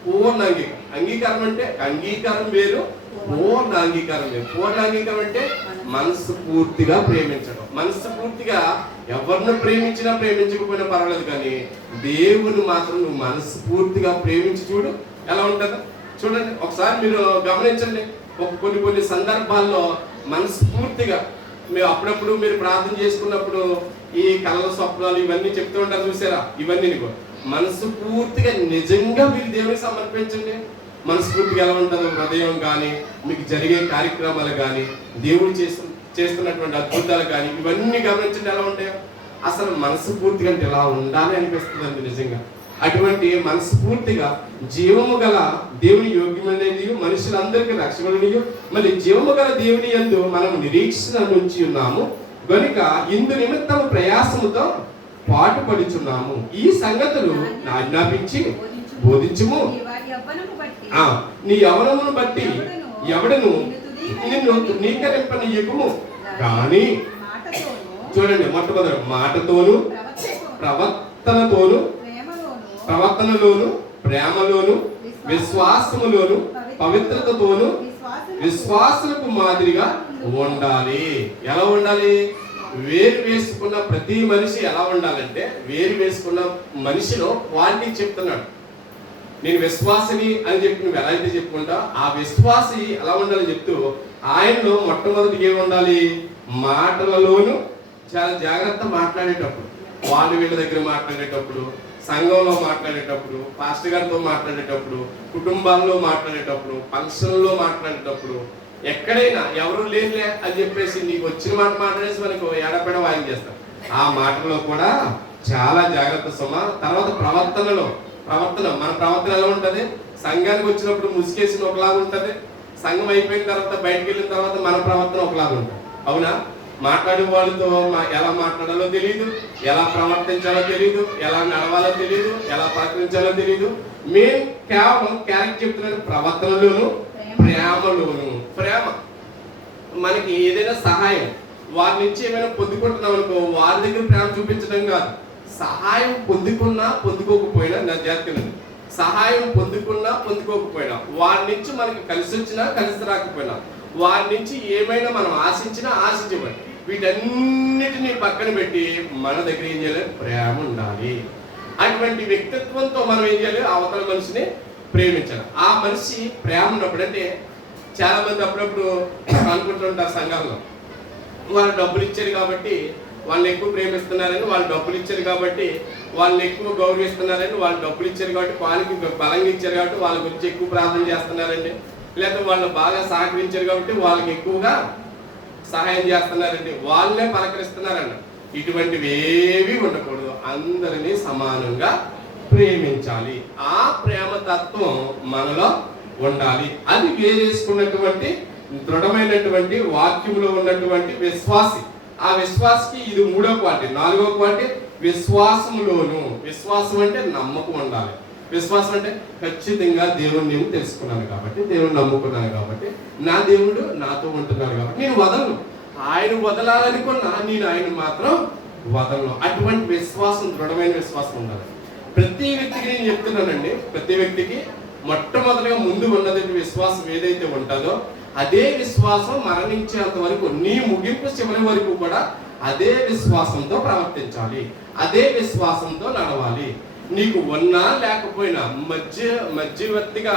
పూర్ణ అంగీకారం. అంగీకారం అంటే అంగీకారం వేరు, పూర్ణ అంగీకారం వేరు. పూర్ణ అంగీకారం అంటే మనసు పూర్తిగా ప్రేమించడం. మనసు పూర్తిగా ఎవరిని ప్రేమించినా ప్రేమించకపోయినా పర్వాలేదు, కానీ దేవుని మాత్రం నువ్వు మనసు పూర్తిగా ప్రేమించి చూడు ఎలా ఉంటుందో. చూడండి, ఒకసారి మీరు గమనించండి. కొన్ని సందర్భాల్లో మనస్ఫూర్తిగా మీరు అప్పుడప్పుడు మీరు ప్రార్థన చేసుకున్నప్పుడు ఈ కళల స్వప్నాలు ఇవన్నీ చెప్తూ ఉంటారు, చూసారా? ఇవన్నీ మనసు పూర్తిగా నిజంగా మీరు దేవునికి సమర్పించండి. మనస్ఫూర్తిగా ఎలా ఉంటుందో హృదయం కానీ, మీకు జరిగే కార్యక్రమాలు కానీ, దేవుడు చేస్తున్నటువంటి అద్భుతాలు కానీ ఇవన్నీ గమనించండి ఎలా ఉంటాయో. అసలు మనసు పూర్తిగా అంటే ఎలా ఉండాలి అనిపిస్తుంది నిజంగా. అటువంటి మనస్ఫూర్తిగా జీవము గల దేవుని యోగ్యమైనది, మనుషులందరికీ రక్షకుడినియు మరి జీవము గల దేవుని యందు మనం నిరీక్షణ నుంచి ఉన్నాము గనుక ఇందు నిమిత్తము ప్రయాసముతో పాటుపడుచున్నాము. ఈ సంగతులు ఆజ్ఞాపించి బోధించుము. నీ యవ్వనమును బట్టి ఎవడను నిన్ను తృణీకరింపనీయకుము కానీ, చూడండి, మొట్టమొదటి మాటతోను ప్రవర్తనలోను ప్రేమలోను విశ్వాసములోను పవిత్రతతోను విశ్వాసులకు మాదిరిగా ఉండాలి. ఎలా ఉండాలి? వేరు వేసుకున్న ప్రతి మనిషి ఎలా ఉండాలంటే, వేరు వేసుకున్న మనిషిలో క్వాలిటీ చెప్తున్నాడు. నేను విశ్వాసిని అని చెప్పి నువ్వు ఎలా అయితే చెప్పుకుంటా ఆ విశ్వాసి ఎలా ఉండాలని చెప్తూ ఆయనలో మొట్టమొదటి ఏముండాలి? మాటలలోను చాలా జాగ్రత్త మాట్లాడేటప్పుడు, వాళ్ళు వీళ్ళ దగ్గర మాట్లాడేటప్పుడు, సంఘంలో మాట్లాడేటప్పుడు, పాస్టర్ గారితో మాట్లాడేటప్పుడు, కుటుంబాల్లో మాట్లాడేటప్పుడు, ఫంక్షన్లో మాట్లాడేటప్పుడు, ఎక్కడైనా ఎవరు లేదులే అని చెప్పేసి నీకు వచ్చిన మాట మాట్లాడేసి మనకు ఏడపెడ వాయించేస్తారు. ఆ మాటలో కూడా చాలా జాగ్రత్త సుమ. తర్వాత మన ప్రవర్తన ఎలా ఉంటుంది? సంఘానికి వచ్చినప్పుడు ముసుకేసిన ఒకలాగా ఉంటుంది, సంఘం అయిపోయిన తర్వాత బయటకు వెళ్ళిన తర్వాత మన ప్రవర్తన ఒకలాగా ఉంటుంది. అవునా? మాట్లాడే వాళ్ళతో ఎలా మాట్లాడాలో తెలియదు, ఎలా ప్రవర్తించాలో తెలియదు, ఎలా నడవాలో తెలియదు, ఎలా ప్రకటించాలో తెలియదు. మేము కేవలం క్యారెక్టర్ చెప్తున్నాను, ప్రవర్తనలోను ప్రేమలోను. ప్రేమ మనకి ఏదైనా సహాయం వారి నుంచి ఏమైనా పొందుకుంటున్నాం అనుకో, వారి దగ్గర ప్రేమ చూపించడం కాదు, సహాయం పొందుకున్నా పొందుకోకపోయినా నా జాతీయ సహాయం పొందుకున్నా పొందుకోకపోయినా, వారి నుంచి మనకి కలిసి వచ్చినా కలిసి రాకపోయినా, వారి నుంచి ఏమైనా మనం ఆశించినా ఆశించబడి, వీటన్నిటిని పక్కన పెట్టి మన దగ్గర ఏం చేయాలి? ప్రేమ ఉండాలి. అటువంటి వ్యక్తిత్వంతో మనం ఏం చేయాలి? అవతల మనిషిని ప్రేమించాలి. ఆ మనిషి ప్రేమ ఉన్నప్పుడు, అంటే చాలా మంది అప్పుడప్పుడు అనుకుంటుంటారు సంఘాల్లో, వాళ్ళు డబ్బులు ఇచ్చారు కాబట్టి వాళ్ళని ఎక్కువ ప్రేమిస్తున్నారని, వాళ్ళు డబ్బులు ఇచ్చారు కాబట్టి వాళ్ళని ఎక్కువ గౌరవిస్తున్నారని, వాళ్ళు డబ్బులు ఇచ్చారు కాబట్టి వాళ్ళకి బలంగా ఇచ్చారు కాబట్టి వాళ్ళ గురించి ఎక్కువ ప్రార్థన చేస్తున్నారండి, లేకపోతే వాళ్ళు బాగా సహకరించారు కాబట్టి వాళ్ళకి ఎక్కువగా సహాయం చేస్తున్నారండి, వాళ్ళనే పలకరిస్తున్నారండి. ఇటువంటివి ఏవి ఉండకూడదు. అందరినీ సమానంగా ప్రేమించాలి. ఆ ప్రేమ తత్వం మనలో ఉండాలి. అది వేరేసుకున్నటువంటి దృఢమైనటువంటి వాక్యంలో ఉన్నటువంటి విశ్వాసి. ఆ విశ్వాసకి ఇది 3వ క్వాలిటీ. 4వ క్వాలిటీ విశ్వాసములోను. విశ్వాసం అంటే నమ్మకం ఉండాలి. విశ్వాసం అంటే ఖచ్చితంగా దేవుణ్ణి నేను తెలుసుకున్నాను కాబట్టి, దేవుని నమ్ముకున్నాను కాబట్టి, నా దేవుడు నాతో ఉంటున్నాడు కాబట్టి నేను వదలను. ఆయన వదలాలనుకున్నా నేను ఆయన మాత్రం వదలను. అటువంటి విశ్వాసం, దృఢమైన విశ్వాసం ఉండాలి. ప్రతి వ్యక్తికి నేను చెప్తున్నానండి, ప్రతి వ్యక్తికి మొట్టమొదటిగా ముందు ఉన్నది విశ్వాసం ఏదైతే ఉంటుందో అదే విశ్వాసం మరణించేంత వరకు, నీ ముగింపు చివరి వరకు కూడా అదే విశ్వాసంతో ప్రవర్తించాలి, అదే విశ్వాసంతో నడవాలి. నీకు ఉన్నా లేకపోయినా మధ్యవర్తిగా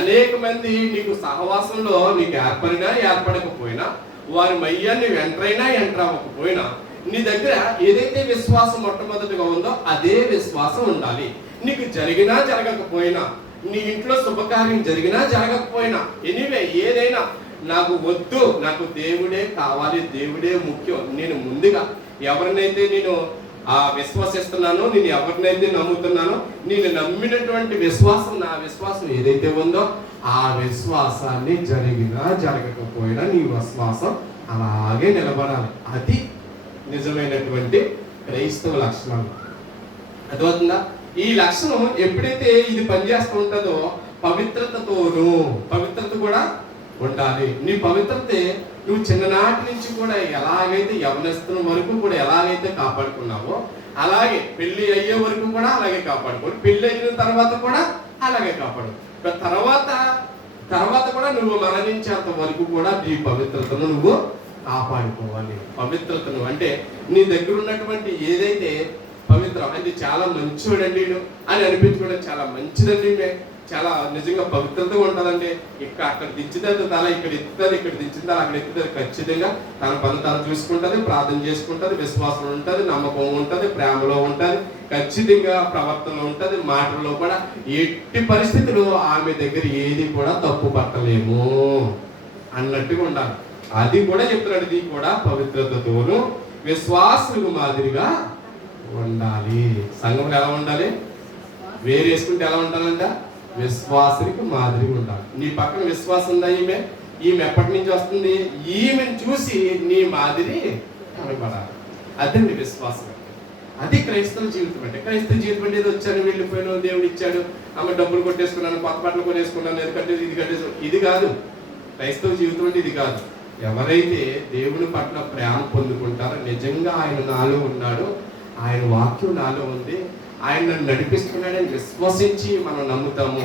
అనేక మంది నీకు సహవాసంలో నీకు ఏర్పడినా ఏర్పడకపోయినా, వారి మయ్యాన్ని ఎంటరైనా ఎంటర్ అవ్వకపోయినా, నీ దగ్గర ఏదైతే విశ్వాసం మొట్టమొదటిగా ఉందో అదే విశ్వాసం ఉండాలి. నీకు జరిగినా జరగకపోయినా, నీ ఇంట్లో శుభకార్యం జరిగినా జరగకపోయినా, ఎనీవే ఏదైనా నాకు వద్దు, నాకు దేవుడే కావాలి, దేవుడే ముఖ్యం, నేను ముందుగా ఎవరినైతే నేను విశ్వసిస్తున్నానో, నేను ఎవరినైతే నమ్ముతున్నానో, నేను నమ్మినటువంటి విశ్వాసం, నా విశ్వాసం ఏదైతే ఉందో ఆ విశ్వాసాన్ని జరిగినా జరగకపోయినా నీ విశ్వాసం అలాగే నిలబడాలి. అది నిజమైనటువంటి క్రైస్తవ లక్షణాలు. అర్థమవుతుందా? ఈ లక్షణం ఎప్పుడైతే ఇది పనిచేస్తూ ఉంటుందో పవిత్రతతోనూ, పవిత్రత కూడా ఉండాలి. నీ పవిత్రతే నువ్వు చిన్ననాటి నుంచి కూడా ఎలాగైతే యవనస్తున్న వరకు కూడా ఎలాగైతే కాపాడుకున్నావో అలాగే పెళ్లి అయ్యే వరకు కూడా అలాగే కాపాడుకో, పెళ్లి అయిన తర్వాత కూడా అలాగే కాపాడు, తర్వాత కూడా నువ్వు మరణించేంత వరకు కూడా నీ పవిత్రతను నువ్వు కాపాడుకోవాలి. పవిత్రతను అంటే నీ దగ్గర ఉన్నటువంటి ఏదైతే పవిత్రం అంటే చాలా మంచివాడండి అని అనిపించుకోవడం చాలా మంచిదండి, చాలా నిజంగా పవిత్రతగా ఉంటుందండి. అక్కడ దించుతుంది తల, ఇక్కడ ఎత్తుతుంది, ఇక్కడ దించుతుంది అక్కడ ఎత్తుతుంది. ఖచ్చితంగా తన పని తను చూసుకుంటుంది, ప్రార్థన చేసుకుంటుంది, విశ్వాసం ఉంటుంది, నమ్మకం ఉంటుంది, ప్రేమలో ఉంటుంది, ఖచ్చితంగా ప్రవర్తనలో ఉంటుంది, మాటల్లో కూడా. ఎట్టి పరిస్థితుల్లో ఆమె దగ్గర ఏది కూడా తప్పు పట్టలేము అన్నట్టుగా ఉండాలి. అది కూడా చెప్తున్నాడు. ఇది కూడా పవిత్రతతోనూ విశ్వాసులకు మాదిరిగా ఉండాలి. సంఘంలో ఎలా ఉండాలి? వేరేసుకుంటే ఎలా ఉండాలంట? విశ్వాసునికి మాదిరిగా ఉండాలి. నీ పక్కన విశ్వాసం ఉందా? ఈమె ఎప్పటి నుంచి వస్తుంది? ఈమెను చూసి నీ మాదిరి కనబడాలి. అదండి విశ్వాసం. అది క్రైస్తవ జీవితం అంటే. క్రైస్తవ జీవితం అంటే ఏదో వచ్చాను, వెళ్ళిపోయాను, దేవుడు ఇచ్చాడు, ఆమె డబ్బులు కొట్టేసుకున్నాను, కొత్త బట్టలు కొనేసుకున్నాను, ఎందుకంటే ఇది కట్టేసి, ఇది కాదు క్రైస్తవ జీవితం అంటే. ఇది కాదు. ఎవరైతే దేవుని పట్ల ప్రేమ పొందుకుంటారో, నిజంగా ఆయన నాలో ఉన్నాడు, ఆయన వాక్యం నాలో ఉంది, ఆయన నన్ను నడిపిస్తున్నాడని విశ్వసించి మనం నమ్ముతాము.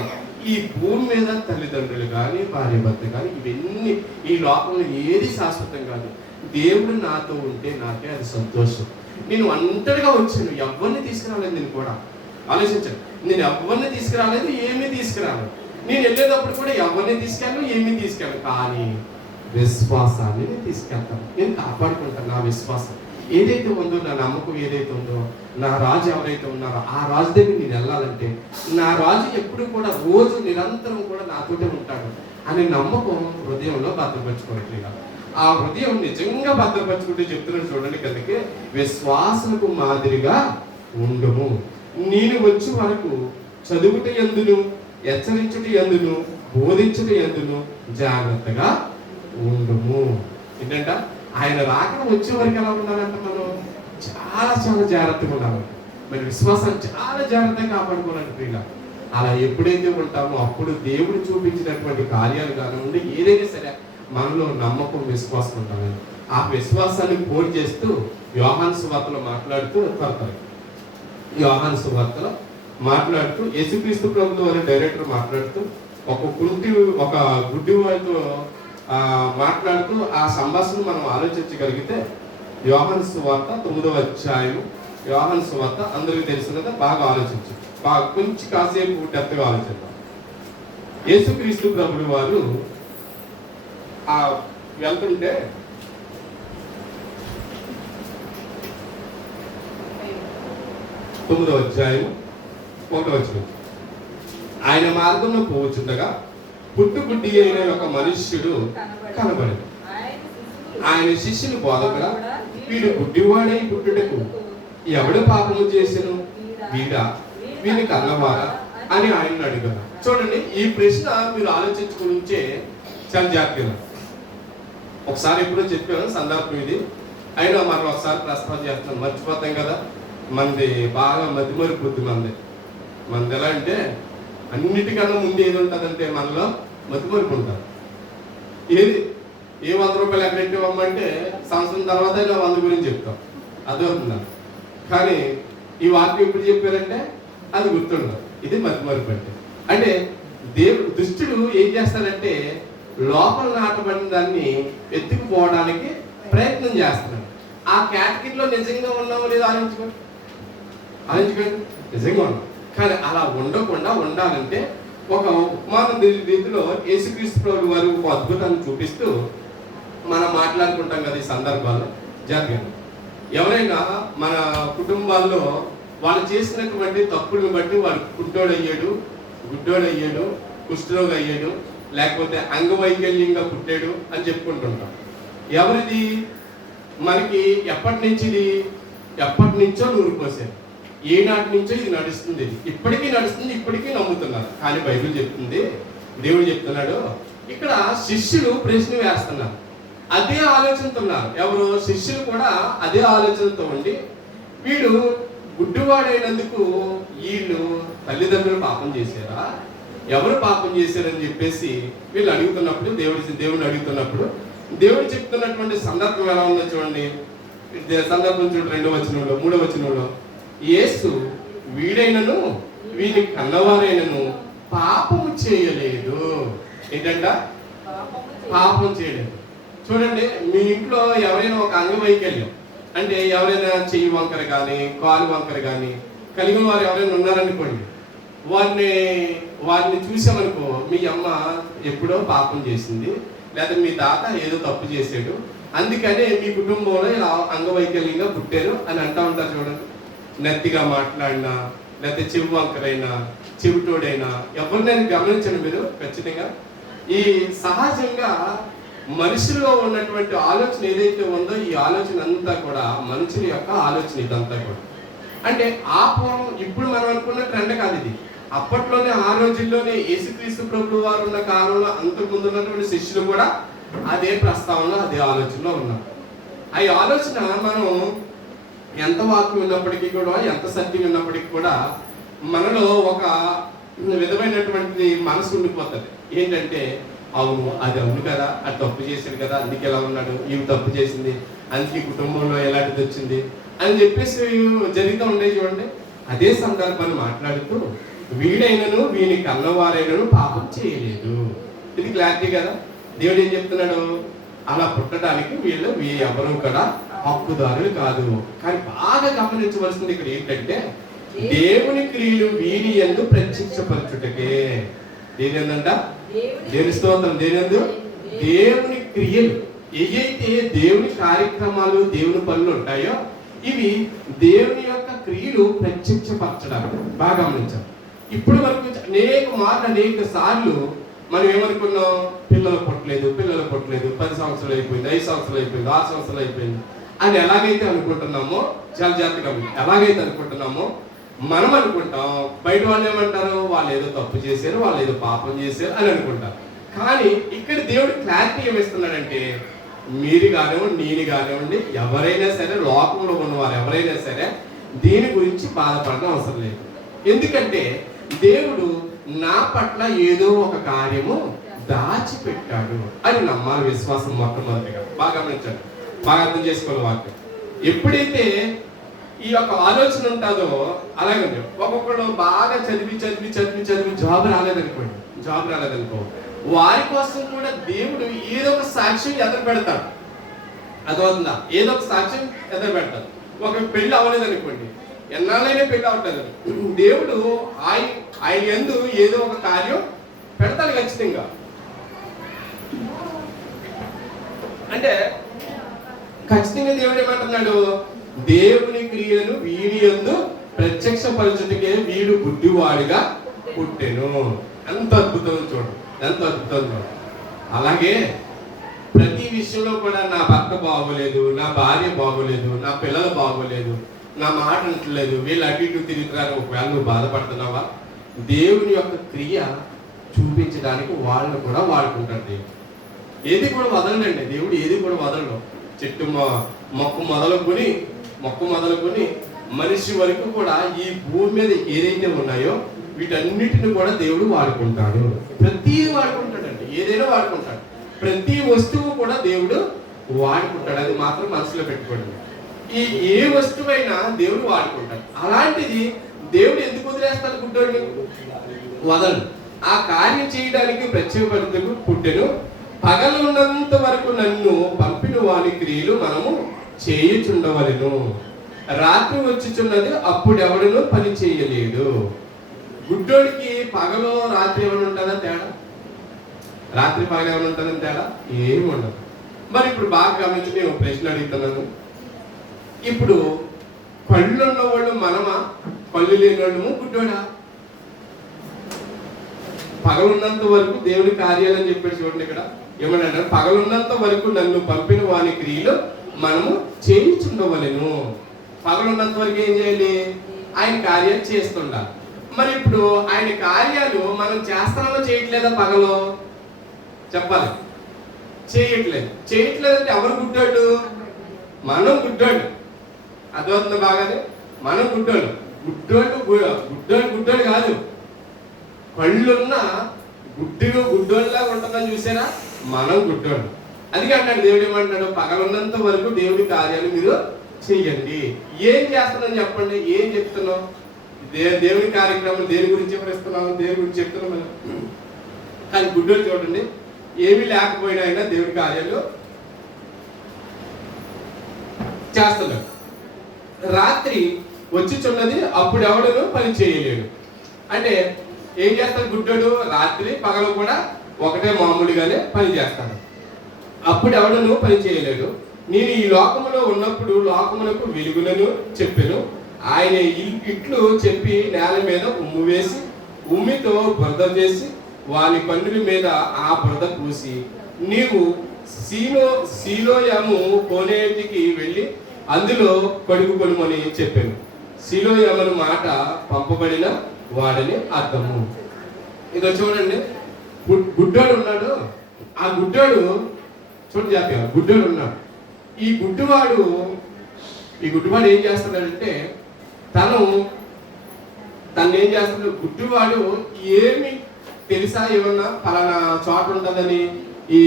ఈ భూమి మీద తల్లిదండ్రులు కానీ, భార్య భర్త కానీ, ఇవన్నీ ఈ లోకంలో ఏది శాశ్వతం కాదు. దేవుడు నాతో ఉంటే నాకే అది సంతోషం. నేను ఒంటరిగా వచ్చాను, ఎవరిని తీసుకురాలేదు. నేను కూడా ఆలోచించాను, నేను ఎవరిని తీసుకురాలేదు, ఏమీ తీసుకురాలేదు. నేను వెళ్ళేటప్పుడు కూడా ఎవరిని తీసుకెళ్ళను, ఏమీ తీసుకెళ్ళను. కానీ విశ్వాసాన్ని నేను తీసుకెళ్తాను, నేను కాపాడుకుంటాను. నా విశ్వాసం ఏదైతే ఉందో, నా నమ్మకం ఏదైతే ఉందో, నా రాజు ఎవరైతే ఉన్నారో ఆ రాజు దగ్గర నేను వెళ్ళాలంటే, నా రాజు ఎప్పుడు కూడా రోజు నిరంతరం కూడా నాతోటే ఉంటాడు అనే నమ్మకం హృదయంలో భద్రపరచుకోవట్లేదు. ఆ హృదయం నిజంగా భద్రపరచుకుంటే చెప్తున్నాను చూడండి కిందకి, విశ్వాసముకు మాదిరిగా ఉండుము. నేను వచ్చే వరకు చదువుట యందును, హెచ్చరించుట యందును, బోధించుట యందును జాగ్రత్తగా ఉండుము. ఏంటంట? ఆయన రాకడ వచ్చే వరకు ఎలా ఉండాలంటే మనం చాలా చాలా జాగ్రత్తగా ఉండాలి. మరి విశ్వాసాన్ని చాలా జాగ్రత్తగా కాపాడుకోవాలంటే ప్రియుల. అలా ఎప్పుడైతే ఉంటామో అప్పుడు దేవుడు చూపించినటువంటి కార్యాలు కానివ్వండి, ఏదైనా సరే మనలో నమ్మకం, విశ్వాసం ఉండాలని ఆ విశ్వాసాన్ని పోటీ చేస్తూ యోహాను సువార్తలో మాట్లాడుతూ యోహాను సువార్తలో మాట్లాడుతూ యేసుక్రీస్తు ప్రభువు అనే డైరెక్టర్ మాట్లాడుతూ ఒక గుడ్డి వారితో మాట్లాడుతూ ఆ సంభాషణ మనం ఆలోచించగలిగితే యోహాను సువార్త 9వ అధ్యాయం, యోహాను సువార్త అందరికీ తెలుసు కదా, బాగా ఆలోచించు, కొంచెం కాసేపు డెప్త్గా ఆలోచిద్దాం. యేసుక్రీస్తు ప్రభువు వారు వెళ్తుంటే 9వ అధ్యాయం 1వ వచనం, ఆయన మార్గంలో పోవచ్చుండగా పుట్టుగుడ్డి అయిన ఒక మనుష్యుడు కనబడెను. ఆయన శిష్యులు బోధకుడా, వీడు గుడ్డివాడై పుట్టుటకు ఎవడు పాపము చేసెను, వీడా వీని కన్నవారా అని ఆయన అడిగారు. చూడండి, ఈ ప్రశ్న మీరు ఆలోచించుకుంటే చాలా జాగ్రత్తగా. ఒకసారి ఎప్పుడో చెప్పాను సందర్భం ఇది, అయినా మనం ఒకసారి ప్రస్తావన చేస్తున్నాం, మర్చిపోతాం కదా. మనది బాగా మతిమరుపు మనది ఎలా అంటే అన్నిటికన్నా ముందు ఏది ఉంటుందంటే మనలో మతిమరుపు ఉంటుంది. ఏ 100 రూపాయలు ఎక్కడ ఇవ్వమంటే సంవత్సరం తర్వాత 100 గురించి చెప్తాం, అదవుతుందా. కానీ ఈ వాక్యం ఎప్పుడు చెప్పారంటే అది గుర్తుండదు. ఇది మతిమరుపు అంటే దేవుడు దుష్టుడు ఏం చేస్తాడంటే లోపల నాటబడిన దాన్ని ఎత్తుకుపోవడానికి ప్రయత్నం చేస్తున్నాడు. ఆ కేటగిరీలో నిజంగా ఉన్నామో లేదో ఆలోచించుకోండి, నిజంగా ఉన్నాం. కానీ అలా ఉండకుండా ఉండాలంటే ఒక ఉపమాన రీతిలో యేసుక్రీస్తు ప్రభువు వారు ఒక అద్భుతాన్ని చూపిస్తూ మనం మాట్లాడుకుంటాం కదా ఈ సందర్భాల్లో. జరిగింది ఎవరైనా మన కుటుంబాల్లో వాళ్ళు చేసినటువంటి తప్పులను బట్టి వాడు గుడ్డోడయ్యాడు, కుష్ఠరోగి అయ్యాడు, లేకపోతే అంగవైకల్యంగా పుట్టాడు అని చెప్పుకుంటుంటాం. ఎవరిది? మనకి ఎప్పటి నుంచో నూరుకోసారు, ఏనాటి నుంచో ఇది నడుస్తుంది, ఇప్పటికీ నడుస్తుంది, ఇప్పటికీ నమ్ముతున్నారు. కానీ బైబిల్ చెప్తుంది, దేవుడు చెప్తున్నాడు, ఇక్కడ శిష్యులు ప్రశ్న వేస్తున్నారు, అదే ఆలోచనతో ఉన్నారు. ఎవరు? శిష్యులు కూడా అదే ఆలోచనతో ఉండి వీడు గుడ్డివాడైనందుకు వీళ్ళు తల్లిదండ్రులు పాపం చేశారా, ఎవరు పాపం చేశారని చెప్పేసి వీళ్ళు అడుగుతున్నప్పుడు దేవుడిని అడుగుతున్నప్పుడు దేవుడు చెప్తున్నటువంటి సందర్భం ఎలా ఉందో చూడండి. సందర్భం చూడండి, 2వ వచనంలో 3వ వచనంలో, యేసు వీడైనను వీని కన్నవారైనను పాపము చేయలేదు. ఏంటంట? పాపం చేయలేదు. చూడండి, మీ ఇంట్లో ఎవరైనా ఒక అంగవైకల్యం అంటే ఎవరైనా చెయ్యి వంకర కానీ కాలు వంకర కానీ కలిగిన వారు ఎవరైనా ఉన్నారనుకోండి, వారిని చూసామనుకో, మీ అమ్మ ఎప్పుడో పాపం చేసింది, లేదా మీ తాత ఏదో తప్పు చేసాడు, అందుకనే మీ కుటుంబంలో ఇలా అంగవైకల్యంగా పుట్టారు అని అంటూ ఉంటారు. చూడండి, నెత్తిగా మాట్లాడినా, లేకపోతే చెవి వంకరైనా, చెవిటోడైనా, ఎవరినైనా గమనించండి మీరు ఖచ్చితంగా. ఈ సహజంగా మనుషుల్లో ఉన్నటువంటి ఆలోచన ఏదైతే ఉందో ఈ ఆలోచన అంతా కూడా మనుషుల యొక్క ఆలోచన. ఇదంతా కూడా అంటే ఇప్పుడు మనం అనుకున్న ట్రెండ్ కాదు ఇది. అప్పట్లోనే ఆ రోజుల్లోనే యేసుక్రీస్తు ప్రభువు వారు ఉన్న కాలంలో అంతకు ముందు ఉన్నటువంటి శిష్యులు కూడా అదే ప్రస్తావనలో అదే ఆలోచనలో ఉన్నారు. ఆ ఆలోచన మనం ఎంత వాక్యం ఉన్నప్పటికీ కూడా, ఎంత సత్యం ఉన్నప్పటికీ కూడా మనలో ఒక విధమైనటువంటి మనసు ఉండిపోతుంది. ఏంటంటే అవును, అది అవును కదా, అది తప్పు చేశాడు కదా, అందుకే ఎలా ఉన్నాడు, ఈమె తప్పు చేసింది, అందుకే కుటుంబంలో ఎలాంటిది వచ్చింది అని చెప్పేసి జరుగుతూ ఉండే. చూడండి, అదే సందర్భాన్ని మాట్లాడుతూ వీడైనను వీని కన్నవారైనను పాపం చేయలేదు. ఇది క్లారిటీ కదా. దేవుడు ఏం చెప్తున్నాడు? అలా పుట్టడానికి వీళ్ళు ఎవరు కూడా హక్కుదారులు కాదు. కానీ బాగా గమనించవలసింది ఇక్కడ ఏంటంటే దేవుని క్రియలు వీరి యందు ప్రత్యక్షపరచుటకే. దేనిందంట? దేవుని స్తోత్రం. దేనిందు? దేవుని క్రియలు ఏవైతే దేవుని కార్యక్రమాలు, దేవుని పనులు ఉంటాయో ఇవి దేవుని యొక్క క్రియలు ప్రత్యక్షపరచడానికి. బాగా గమనించాం. ఇప్పుడు వరకు అనేక సార్లు మనం ఏమనుకున్నాం? పిల్లలు పుట్టలేదు, 10 సంవత్సరాలు అయిపోయింది, 5 సంవత్సరాలు అయిపోయింది, 6 సంవత్సరాలు అయిపోయింది అని ఎలాగైతే అనుకుంటున్నామో, చాలా జాగ్రత్తగా ఎలాగైతే అనుకుంటున్నామో మనం అనుకుంటాం. బయట వాళ్ళు ఏమంటారు? వాళ్ళు ఏదో తప్పు చేశారు, వాళ్ళు ఏదో పాపం చేశారు అని అనుకుంటారు. కానీ ఇక్కడ దేవుడు క్లారిటీ ఏమిస్తున్నాడంటే మీరు కానివ్వండి, నేను కానివ్వండి, ఎవరైనా సరే, లోకంలో ఉన్నవారు ఎవరైనా సరే దీని గురించి బాధపడడం అవసరం లేదు. ఎందుకంటే దేవుడు నా పట్ల ఏదో ఒక కార్యము దాచిపెట్టాడు అని నమ్మాలి. విశ్వాసం మొట్టమొదటిగా బాగా గమనించండి, బాగా అర్థం చేసుకోవాలి వాక్యం. ఎప్పుడైతే ఈ యొక్క ఆలోచన ఉంటుందో అలాగే ఒక్కొక్కడు బాగా చదివి జాబ్ రాలేదనుకో వారి కోసం కూడా దేవుడు ఏదో ఒక సాక్ష్యం ఎదురు పెడతాడు. అదవుతుందా? ఏదో ఒక సాక్ష్యం ఎదురు పెడతాడు. ఒక పెళ్లి అవ్వలేదు అనుకోండి, ఎన్నాళ్ళైనా పెళ్లి అవ్వట్లేదు, దేవుడు ఆయన యందు ఏదో ఒక కార్యం పెడతాడు ఖచ్చితంగా. అంటే ఖచ్చితంగా దేవుడు ఏమంటున్నాడు? దేవుని క్రియలను వీడి యందు ప్రత్యక్షపరచుటకే వీడు గుడ్డివాడిగా పుట్టెను. ఎంత అద్భుతం చూడు, ఎంత అద్భుతం చూడు. అలాగే ప్రతి విషయంలో కూడా నా భర్త బాగోలేదు, నా భార్య బాగోలేదు, నా పిల్లలు బాగోలేదు, నా మాట అంటలేదు, వీళ్ళు అటు ఇటు తిరుగుతున్నారు. ఒకవేళ నువ్వు బాధపడుతున్నావా? దేవుని యొక్క క్రియ చూపించడానికి వాళ్ళని కూడా వాడుకుంటాడు దేవుడు. ఏది కూడా వదలండి దేవుడు, ఏది కూడా వదలడు. చెట్టు మొక్క మొదలుకొని మనిషి వరకు కూడా ఈ భూమి మీద ఏదైతే ఉన్నాయో వీటన్నిటిని కూడా దేవుడు వాడుకుంటాడు. ప్రతిదీ వాడుకుంటాడండి, ఏదైనా వాడుకుంటాడు. ప్రతి వస్తువు కూడా దేవుడు వాడుకుంటాడు. అది మాత్రం మనసులో పెట్టుకోండి. ఏ వస్తువైనా దేవుడు వాడుకుంటాడు. అలాంటిది దేవుడు ఎందుకు వదిలేస్తాడు? గుడ్డోడిని వదలు. ఆ కార్యం చేయడానికి ప్రత్యేకపరులకు పుట్టెను. పగలున్నంత వరకు నన్ను పంపిన వాని క్రియలు మనము చేయుచుండవలెను. రాత్రి వచ్చుచున్నది, అప్పుడు ఎవడను పని చేయలేడు. గుడ్డోడికి పగలో రాత్రి ఏమైనా ఉంటుందా తేడా? రాత్రి పగలు ఏమైనా ఉంటుందని తేడా? ఏమి ఉండదు. మరి ఇప్పుడు బాగా గమనించి నేను ప్రశ్న అడుగుతున్నాను. ఇప్పుడు కళ్ళు ఉన్న వాళ్ళు మనమా, కళ్ళు లేని వాళ్ళము గుడ్డోడా? పగలున్నంత వరకు దేవుని కార్యాలని చెప్పేసి చూడండి, ఇక్కడ ఏమన్నా పగలున్నంత వరకు నన్ను పంపిన వాని క్రియలు మనము చేయించుండవలెను. పగలున్నంత వరకు ఏం చేయాలి? ఆయన కార్యాలు చేస్తుండాలి. మరి ఇప్పుడు ఆయన కార్యాలు మనం చేస్తున్నామో చేయట్లేదా? పగలో చెప్పాలి. చేయట్లేదంటే ఎవరు గుడ్డోడు? మనం గుడ్డోడు. అర్థమవుతుంది బాగానే? మనం గుడ్డోడు కాదు. కళ్ళున్న గుడ్డోళ్ళలా ఉంటుందని చూసారా? మనం గుడ్డోడు. అందుకే అంటాడు దేవుడు ఏమంటాడు? పగలున్నంత వరకు దేవుడి కార్యాలు మీరు చెయ్యండి. ఏం చేస్తున్నావు చెప్పండి, ఏం చెప్తున్నావు? దేవుని కార్యక్రమం దేని గురించి వివరిస్తున్నావు? దేని గురించి చెప్తున్నాం. కానీ గుడ్డోడు చూడండి, ఏమీ లేకపోయినా అయినా దేవుడి కార్యాలు చేస్తున్నాడు. రాత్రి వచ్చుచున్నది, అప్పుడు ఎవడను పని చేయలేడు. అంటే ఏం చేస్తాడు గుడ్డోడు? రాత్రి పగలు కూడా ఒకటే మామూలుగానే పని చేస్తాడు. అప్పుడు ఎవడను పని చేయలేడు. నేను ఈ లోకములో ఉన్నప్పుడు లోకములకు వెలుగులను చెప్పాను. ఆయన ఇట్లు చెప్పి నేల మీద ఉమ్ము వేసి ఉమ్మితో బురద చేసి వాని కన్నుల మీద ఆ బురద పూసి నీవు సీలోయము కోనేటికి వెళ్ళి అందులో కడుగుకొనుమని చెప్పాను. సీలోయమను మాట పంపబడిన వాడని అర్థము. ఇక చూడండి, గుడ్డోడు ఉన్నాడు. ఆ గుడ్డోడు చూడండి జాతీయ గుడ్డోడు ఉన్నాడు. ఈ గుడ్డివాడు ఏం చేస్తున్నాడంటే తను ఏం చేస్తున్నాడు? గుడ్డివాడు ఏమి తెలుసా? ఏమన్నా పలానా చోట ఉంటుందని, ఈ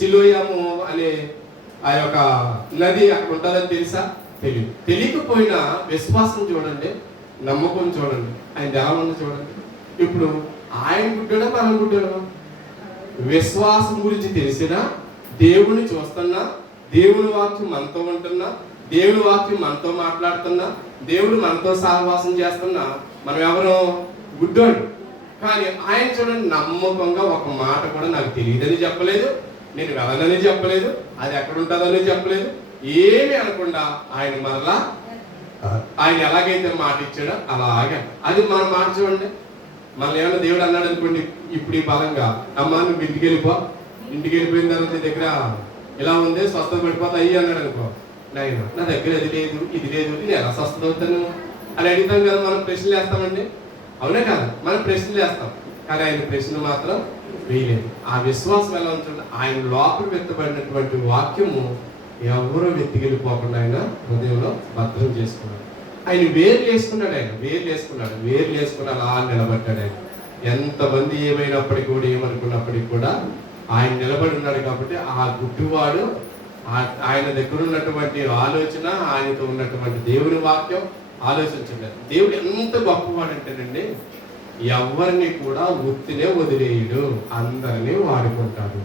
సిలోయము అనే ఆ యొక్క నది అక్కడ ఉంటుందని తెలుసా? తెలియకపోయినా విశ్వాసం చూడండి, నమ్మకం చూడండి, ఆయన దేవాలయం చూడండి. ఇప్పుడు ఆయన గుడ్డడా మనం గుడ్డడా? విశ్వాసం గురించి తెలిసినా, దేవుని చూస్తున్నా, దేవుని వాక్యం మనతో ఉంటున్నా, దేవుని వాక్యం మనతో మాట్లాడుతున్నా, దేవుడు మనతో సహవాసం చేస్తున్నా మనం ఎవరో గుడ్డోడు. కానీ ఆయన చూడండి, నమ్మకంగా ఒక మాట కూడా నాకు తెలియదని చెప్పలేదు, నేను వెళ్ళనని చెప్పలేదు, అది ఎక్కడ ఉంటుందని చెప్పలేదు, ఏమి అనకుండా ఆయన మరలా ఆయన ఎలాగైతే మాట ఇచ్చాడో అలాగే. అది మనం మాట చూడండి. మనల్ని ఏమన్నా దేవుడు అన్నాడు అనుకోండి, ఇప్పుడు ఈ బలంగా అమ్మా నువ్వు ఇంటికి వెళ్ళిపోయిన తర్వాత నీ దగ్గర ఇలా ఉంది, స్వస్థత పడిపోతాయి అన్నాడు అనుకో. నా దగ్గర అది లేదు, ఇది లేదు, నేను ఎలా స్వస్థత అవుతాను అని అడుగుతాం కదా. మనం ప్రశ్నలు వేస్తామండి, అవునే కాదు? మనం ప్రశ్నలు వేస్తాం. కానీ ఆయన ప్రశ్న మాత్రం వేయలేదు. ఆ విశ్వాసం ఎలా ఉంటుంది? ఆయన లోపల వెత్తబడినటువంటి వాక్యము ఎవరు వెతికెళ్ళిపోకుండా ఆయన హృదయంలో భద్రం చేసుకున్నాడు. ఆయన వేరు చేసుకున్నాడు. వేరు చేసుకుని అలా నిలబడ్డాడు. ఆయన ఎంతమంది ఏమైనప్పటికీ కూడా, ఏమనుకున్నప్పటికీ కూడా ఆయన నిలబడి ఉన్నాడు. కాబట్టి ఆ గుడ్డివాడు ఆయన దగ్గర ఉన్నటువంటి ఆలోచన, ఆయనతో ఉన్నటువంటి దేవుని వాక్యం ఆలోచించండి. దేవుడు ఎంత గొప్పవాడంటేనండి, ఎవరిని కూడా ఉత్తినే వదిలేయడు, అందరినీ వాడుకుంటాడు.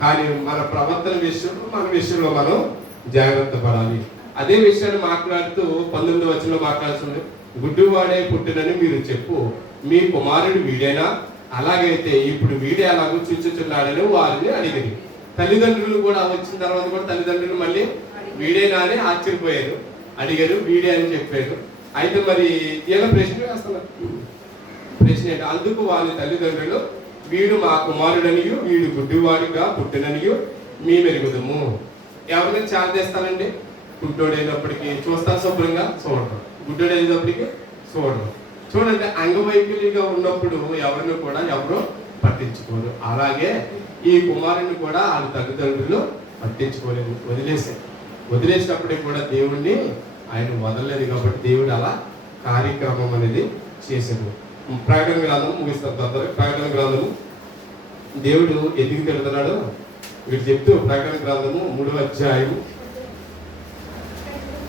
కానీ మన ప్రవర్తన విషయంలో, మన విషయంలో మనం జాగ్రత్త పడాలి. అదే విషయాన్ని మాట్లాడుతూ 19వ వచనంలో మాట్లాడుతుంది, గుడ్డివాడే పుట్టినని మీరు చెప్పు, మీ కుమారుడు వీడేనా? అలాగైతే ఇప్పుడు వీడే అలాగూ చూచుచున్నాడని వారిని అడిగింది. తల్లిదండ్రులు కూడా వచ్చిన తర్వాత కూడా తల్లిదండ్రులు మళ్ళీ వీడేనా అని ఆశ్చర్యపోయారు, అడిగారు, వీడే అని చెప్పారు. అయితే మరి ఏదో ప్రశ్న వేస్తున్నారు. ప్రశ్న ఏంటి? అందుకు వారి తల్లిదండ్రులు, వీడు మా కుమారుడనియు వీడు గుడ్డివాడిగా పుట్టిననియు మీ మెరుగుదము. ఎవరిని చాలా చేస్తానండి? గుడ్డోడైనప్పటికీ చూస్తారు, శుభ్రంగా చూడరు. గుడ్డోడైనప్పటికీ చూడరు. చూడండి, అంగవైకల్యంగా ఉన్నప్పుడు ఎవరిని కూడా ఎవరు పట్టించుకోరు. అలాగే ఈ కుమారుని కూడా వాళ్ళ తల్లిదండ్రులు పట్టించుకోలేదు, వదిలేసినప్పటికీ కూడా దేవుణ్ణి ఆయన వదలలేదు. కాబట్టి దేవుడు అలా కార్యక్రమం అనేది చేశాడు. ప్రకటన గ్రంథం ముగిస్తారు. ప్రకటన గ్రంథము దేవుడు ఎందుకు తెలుగుతున్నాడు వీడు చెప్తూ, ప్రకటన గ్రంథము 3వ అధ్యాయం,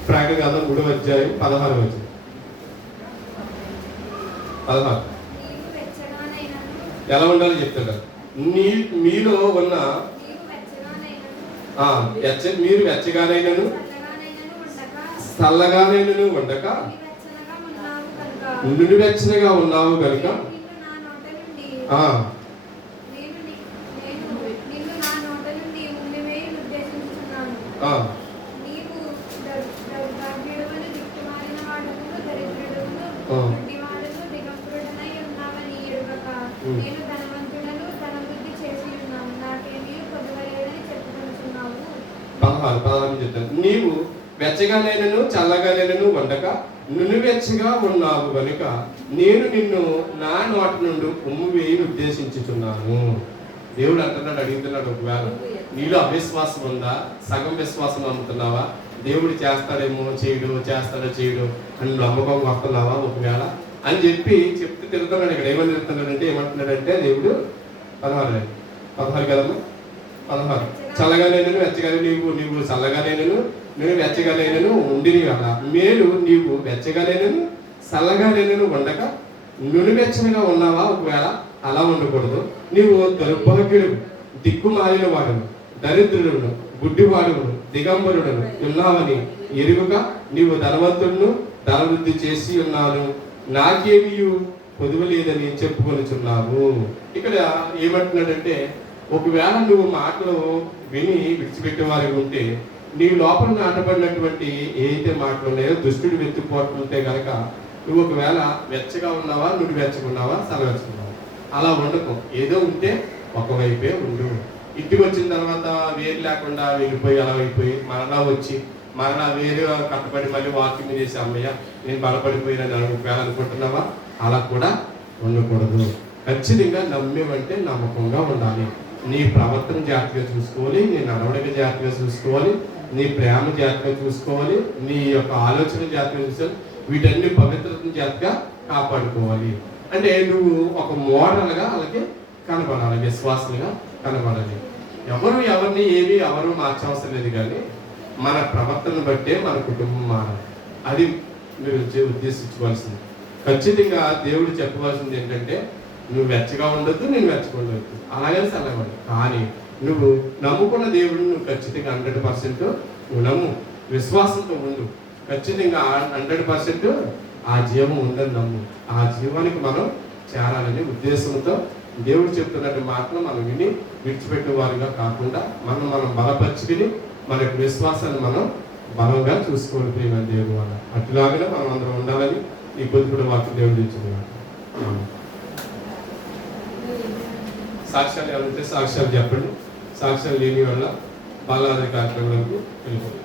ప్రకటన గ్రంథం 3వ అధ్యాయం 16వ వచనం. 16 ఎలా ఉండాలో చెప్తాడు. మీలో ఉన్న మీరు వెచ్చగానైనను చల్లగానైనను ఉండక నుడివెచ్చగా ఉన్నావు కనుక నీవు వెచ్చగానైనను చల్లగానైనను ఉండక నునువెచ్చగా ఉన్నావు కనుక నేను నిన్ను నా నోటి నుండి ఉమ్ము వేయి ఉద్దేశించుచున్నాను. దేవుడు అంటున్నాడు, అడుగుతున్నాడు, ఒకవేళ నీలో అవిశ్వాసం ఉందా? సగం విశ్వాసం నమ్ముతున్నావా? దేవుడు చేస్తాడేమో చేయడు, చేస్తాడో చేయడు అని నమ్మకం వస్తున్నావా ఒకవేళ అని చెప్తూ తిరుగుతున్నాడు. ఇక్కడ ఏమని తిరుగుతున్నాడంటే, ఏమంటున్నాడంటే దేవుడు 16 కదమ్మా, 16 చల్లగానైనను వెచ్చగానే నీవు చల్లగానైనను నేను వెచ్చగానైనను ఉండిని కదా మేలు నీవు వెచ్చగానైనను చల్లగానైనను ఉండక నునువెచ్చగా ఉన్నావా? ఒకవేళ అలా ఉండకూడదు. నీవు దౌర్భాగ్యుడు, దిక్కుమాలిన వాడును, దరిద్రుడును, గుడ్డివాడును, దిగంబరుడును ఉన్నావని ఎరుగుగా నీవు ధనవంతుడును, ధనవృద్ధి చేసి ఉన్నాను, నాకేమీ పొదువు లేదని చెప్పుకొనిచున్నావు. ఇక్కడ ఏమంటున్నాడంటే, ఒకవేళ నువ్వు మాటలు విని విడిచిపెట్టేవారి ఉంటే, నీ లోపల నాటబడినటువంటి ఏదైతే మాటలు ఉన్నాయో దుష్టుడు వెతుక్కుపోతుంటే కనుక నువ్వు ఒకవేళ వెచ్చగా ఉన్నావా, నువ్వు వెచ్చకున్నావా, చల్లవెచ్చుకున్నావా, అలా ఉండకు. ఏదో ఉంటే ఒకవైపే ఉండు. ఇంటికి వచ్చిన తర్వాత వేరు లేకుండా వెళ్ళిపోయి అలా అయిపోయి మరలా వేరే కట్టబడి మళ్ళీ వాకింగ్ చేసి, అమ్మయ్య నేను బలపడిపోయినని అనుకుంటున్నావా? అలా కూడా ఉండకూడదు. ఖచ్చితంగా నమ్మేవంటే నమ్మకంగా ఉండాలి. నీ ప్రవర్తన జాగ్రత్తగా చూసుకోవాలి, నీ నడవడిక జాగ్రత్తగా చూసుకోవాలి, నీ ప్రేమ జాగ్రత్తగా చూసుకోవాలి, నీ యొక్క ఆలోచన జాగ్రత్తగా చూసుకోవాలి. వీటన్ని పవిత్రతను జాగ్రత్తగా కాపాడుకోవాలి. అంటే నువ్వు ఒక మోడల్గా అలాగే కనబడాలి, విశ్వాసంగా కనబడాలి. ఎవరిని ఎవరు మార్చవసరం లేదు, కానీ మన ప్రవర్తనను బట్టే మన కుటుంబం మారాలి. అది మీరు ఉద్దేశించుకోవాల్సింది. ఖచ్చితంగా దేవుడు చెప్పవలసింది ఏంటంటే, నువ్వు వెచ్చగా ఉండొద్దు, నేను వెచ్చగా ఉండొద్దు, అలాగే చల్లబడి. కానీ నువ్వు నమ్ముకున్న దేవుడిని నువ్వు ఖచ్చితంగా 100% నువ్వు నమ్ము, విశ్వాసంతో ఉండు. ఖచ్చితంగా 100% ఆ జీవం ఉందని నమ్ము. ఆ జీవానికి మనం చేరాలనే ఉద్దేశంతో దేవుడు చెప్తున్నట్టు మాటలు మనం విని విడిచిపెట్టే వారిగా కాకుండా మనం బలపరుచుకుని మన యొక్క విశ్వాసాన్ని మనం బలంగా చూసుకోవాలి. ప్రేమ దేవుడు వల్ల అట్లాగే మనం అందరం ఉండాలని ఈ కొద్ది వాక్యం దేవుడు ఇచ్చిన సాక్ష్యాలు ఎవరైతే సాక్ష్యాలు చెప్పండి. సాక్ష్యాలు లేని వల్ల బాలాది కార్యక్రమాలకు వెళ్ళిపోయింది.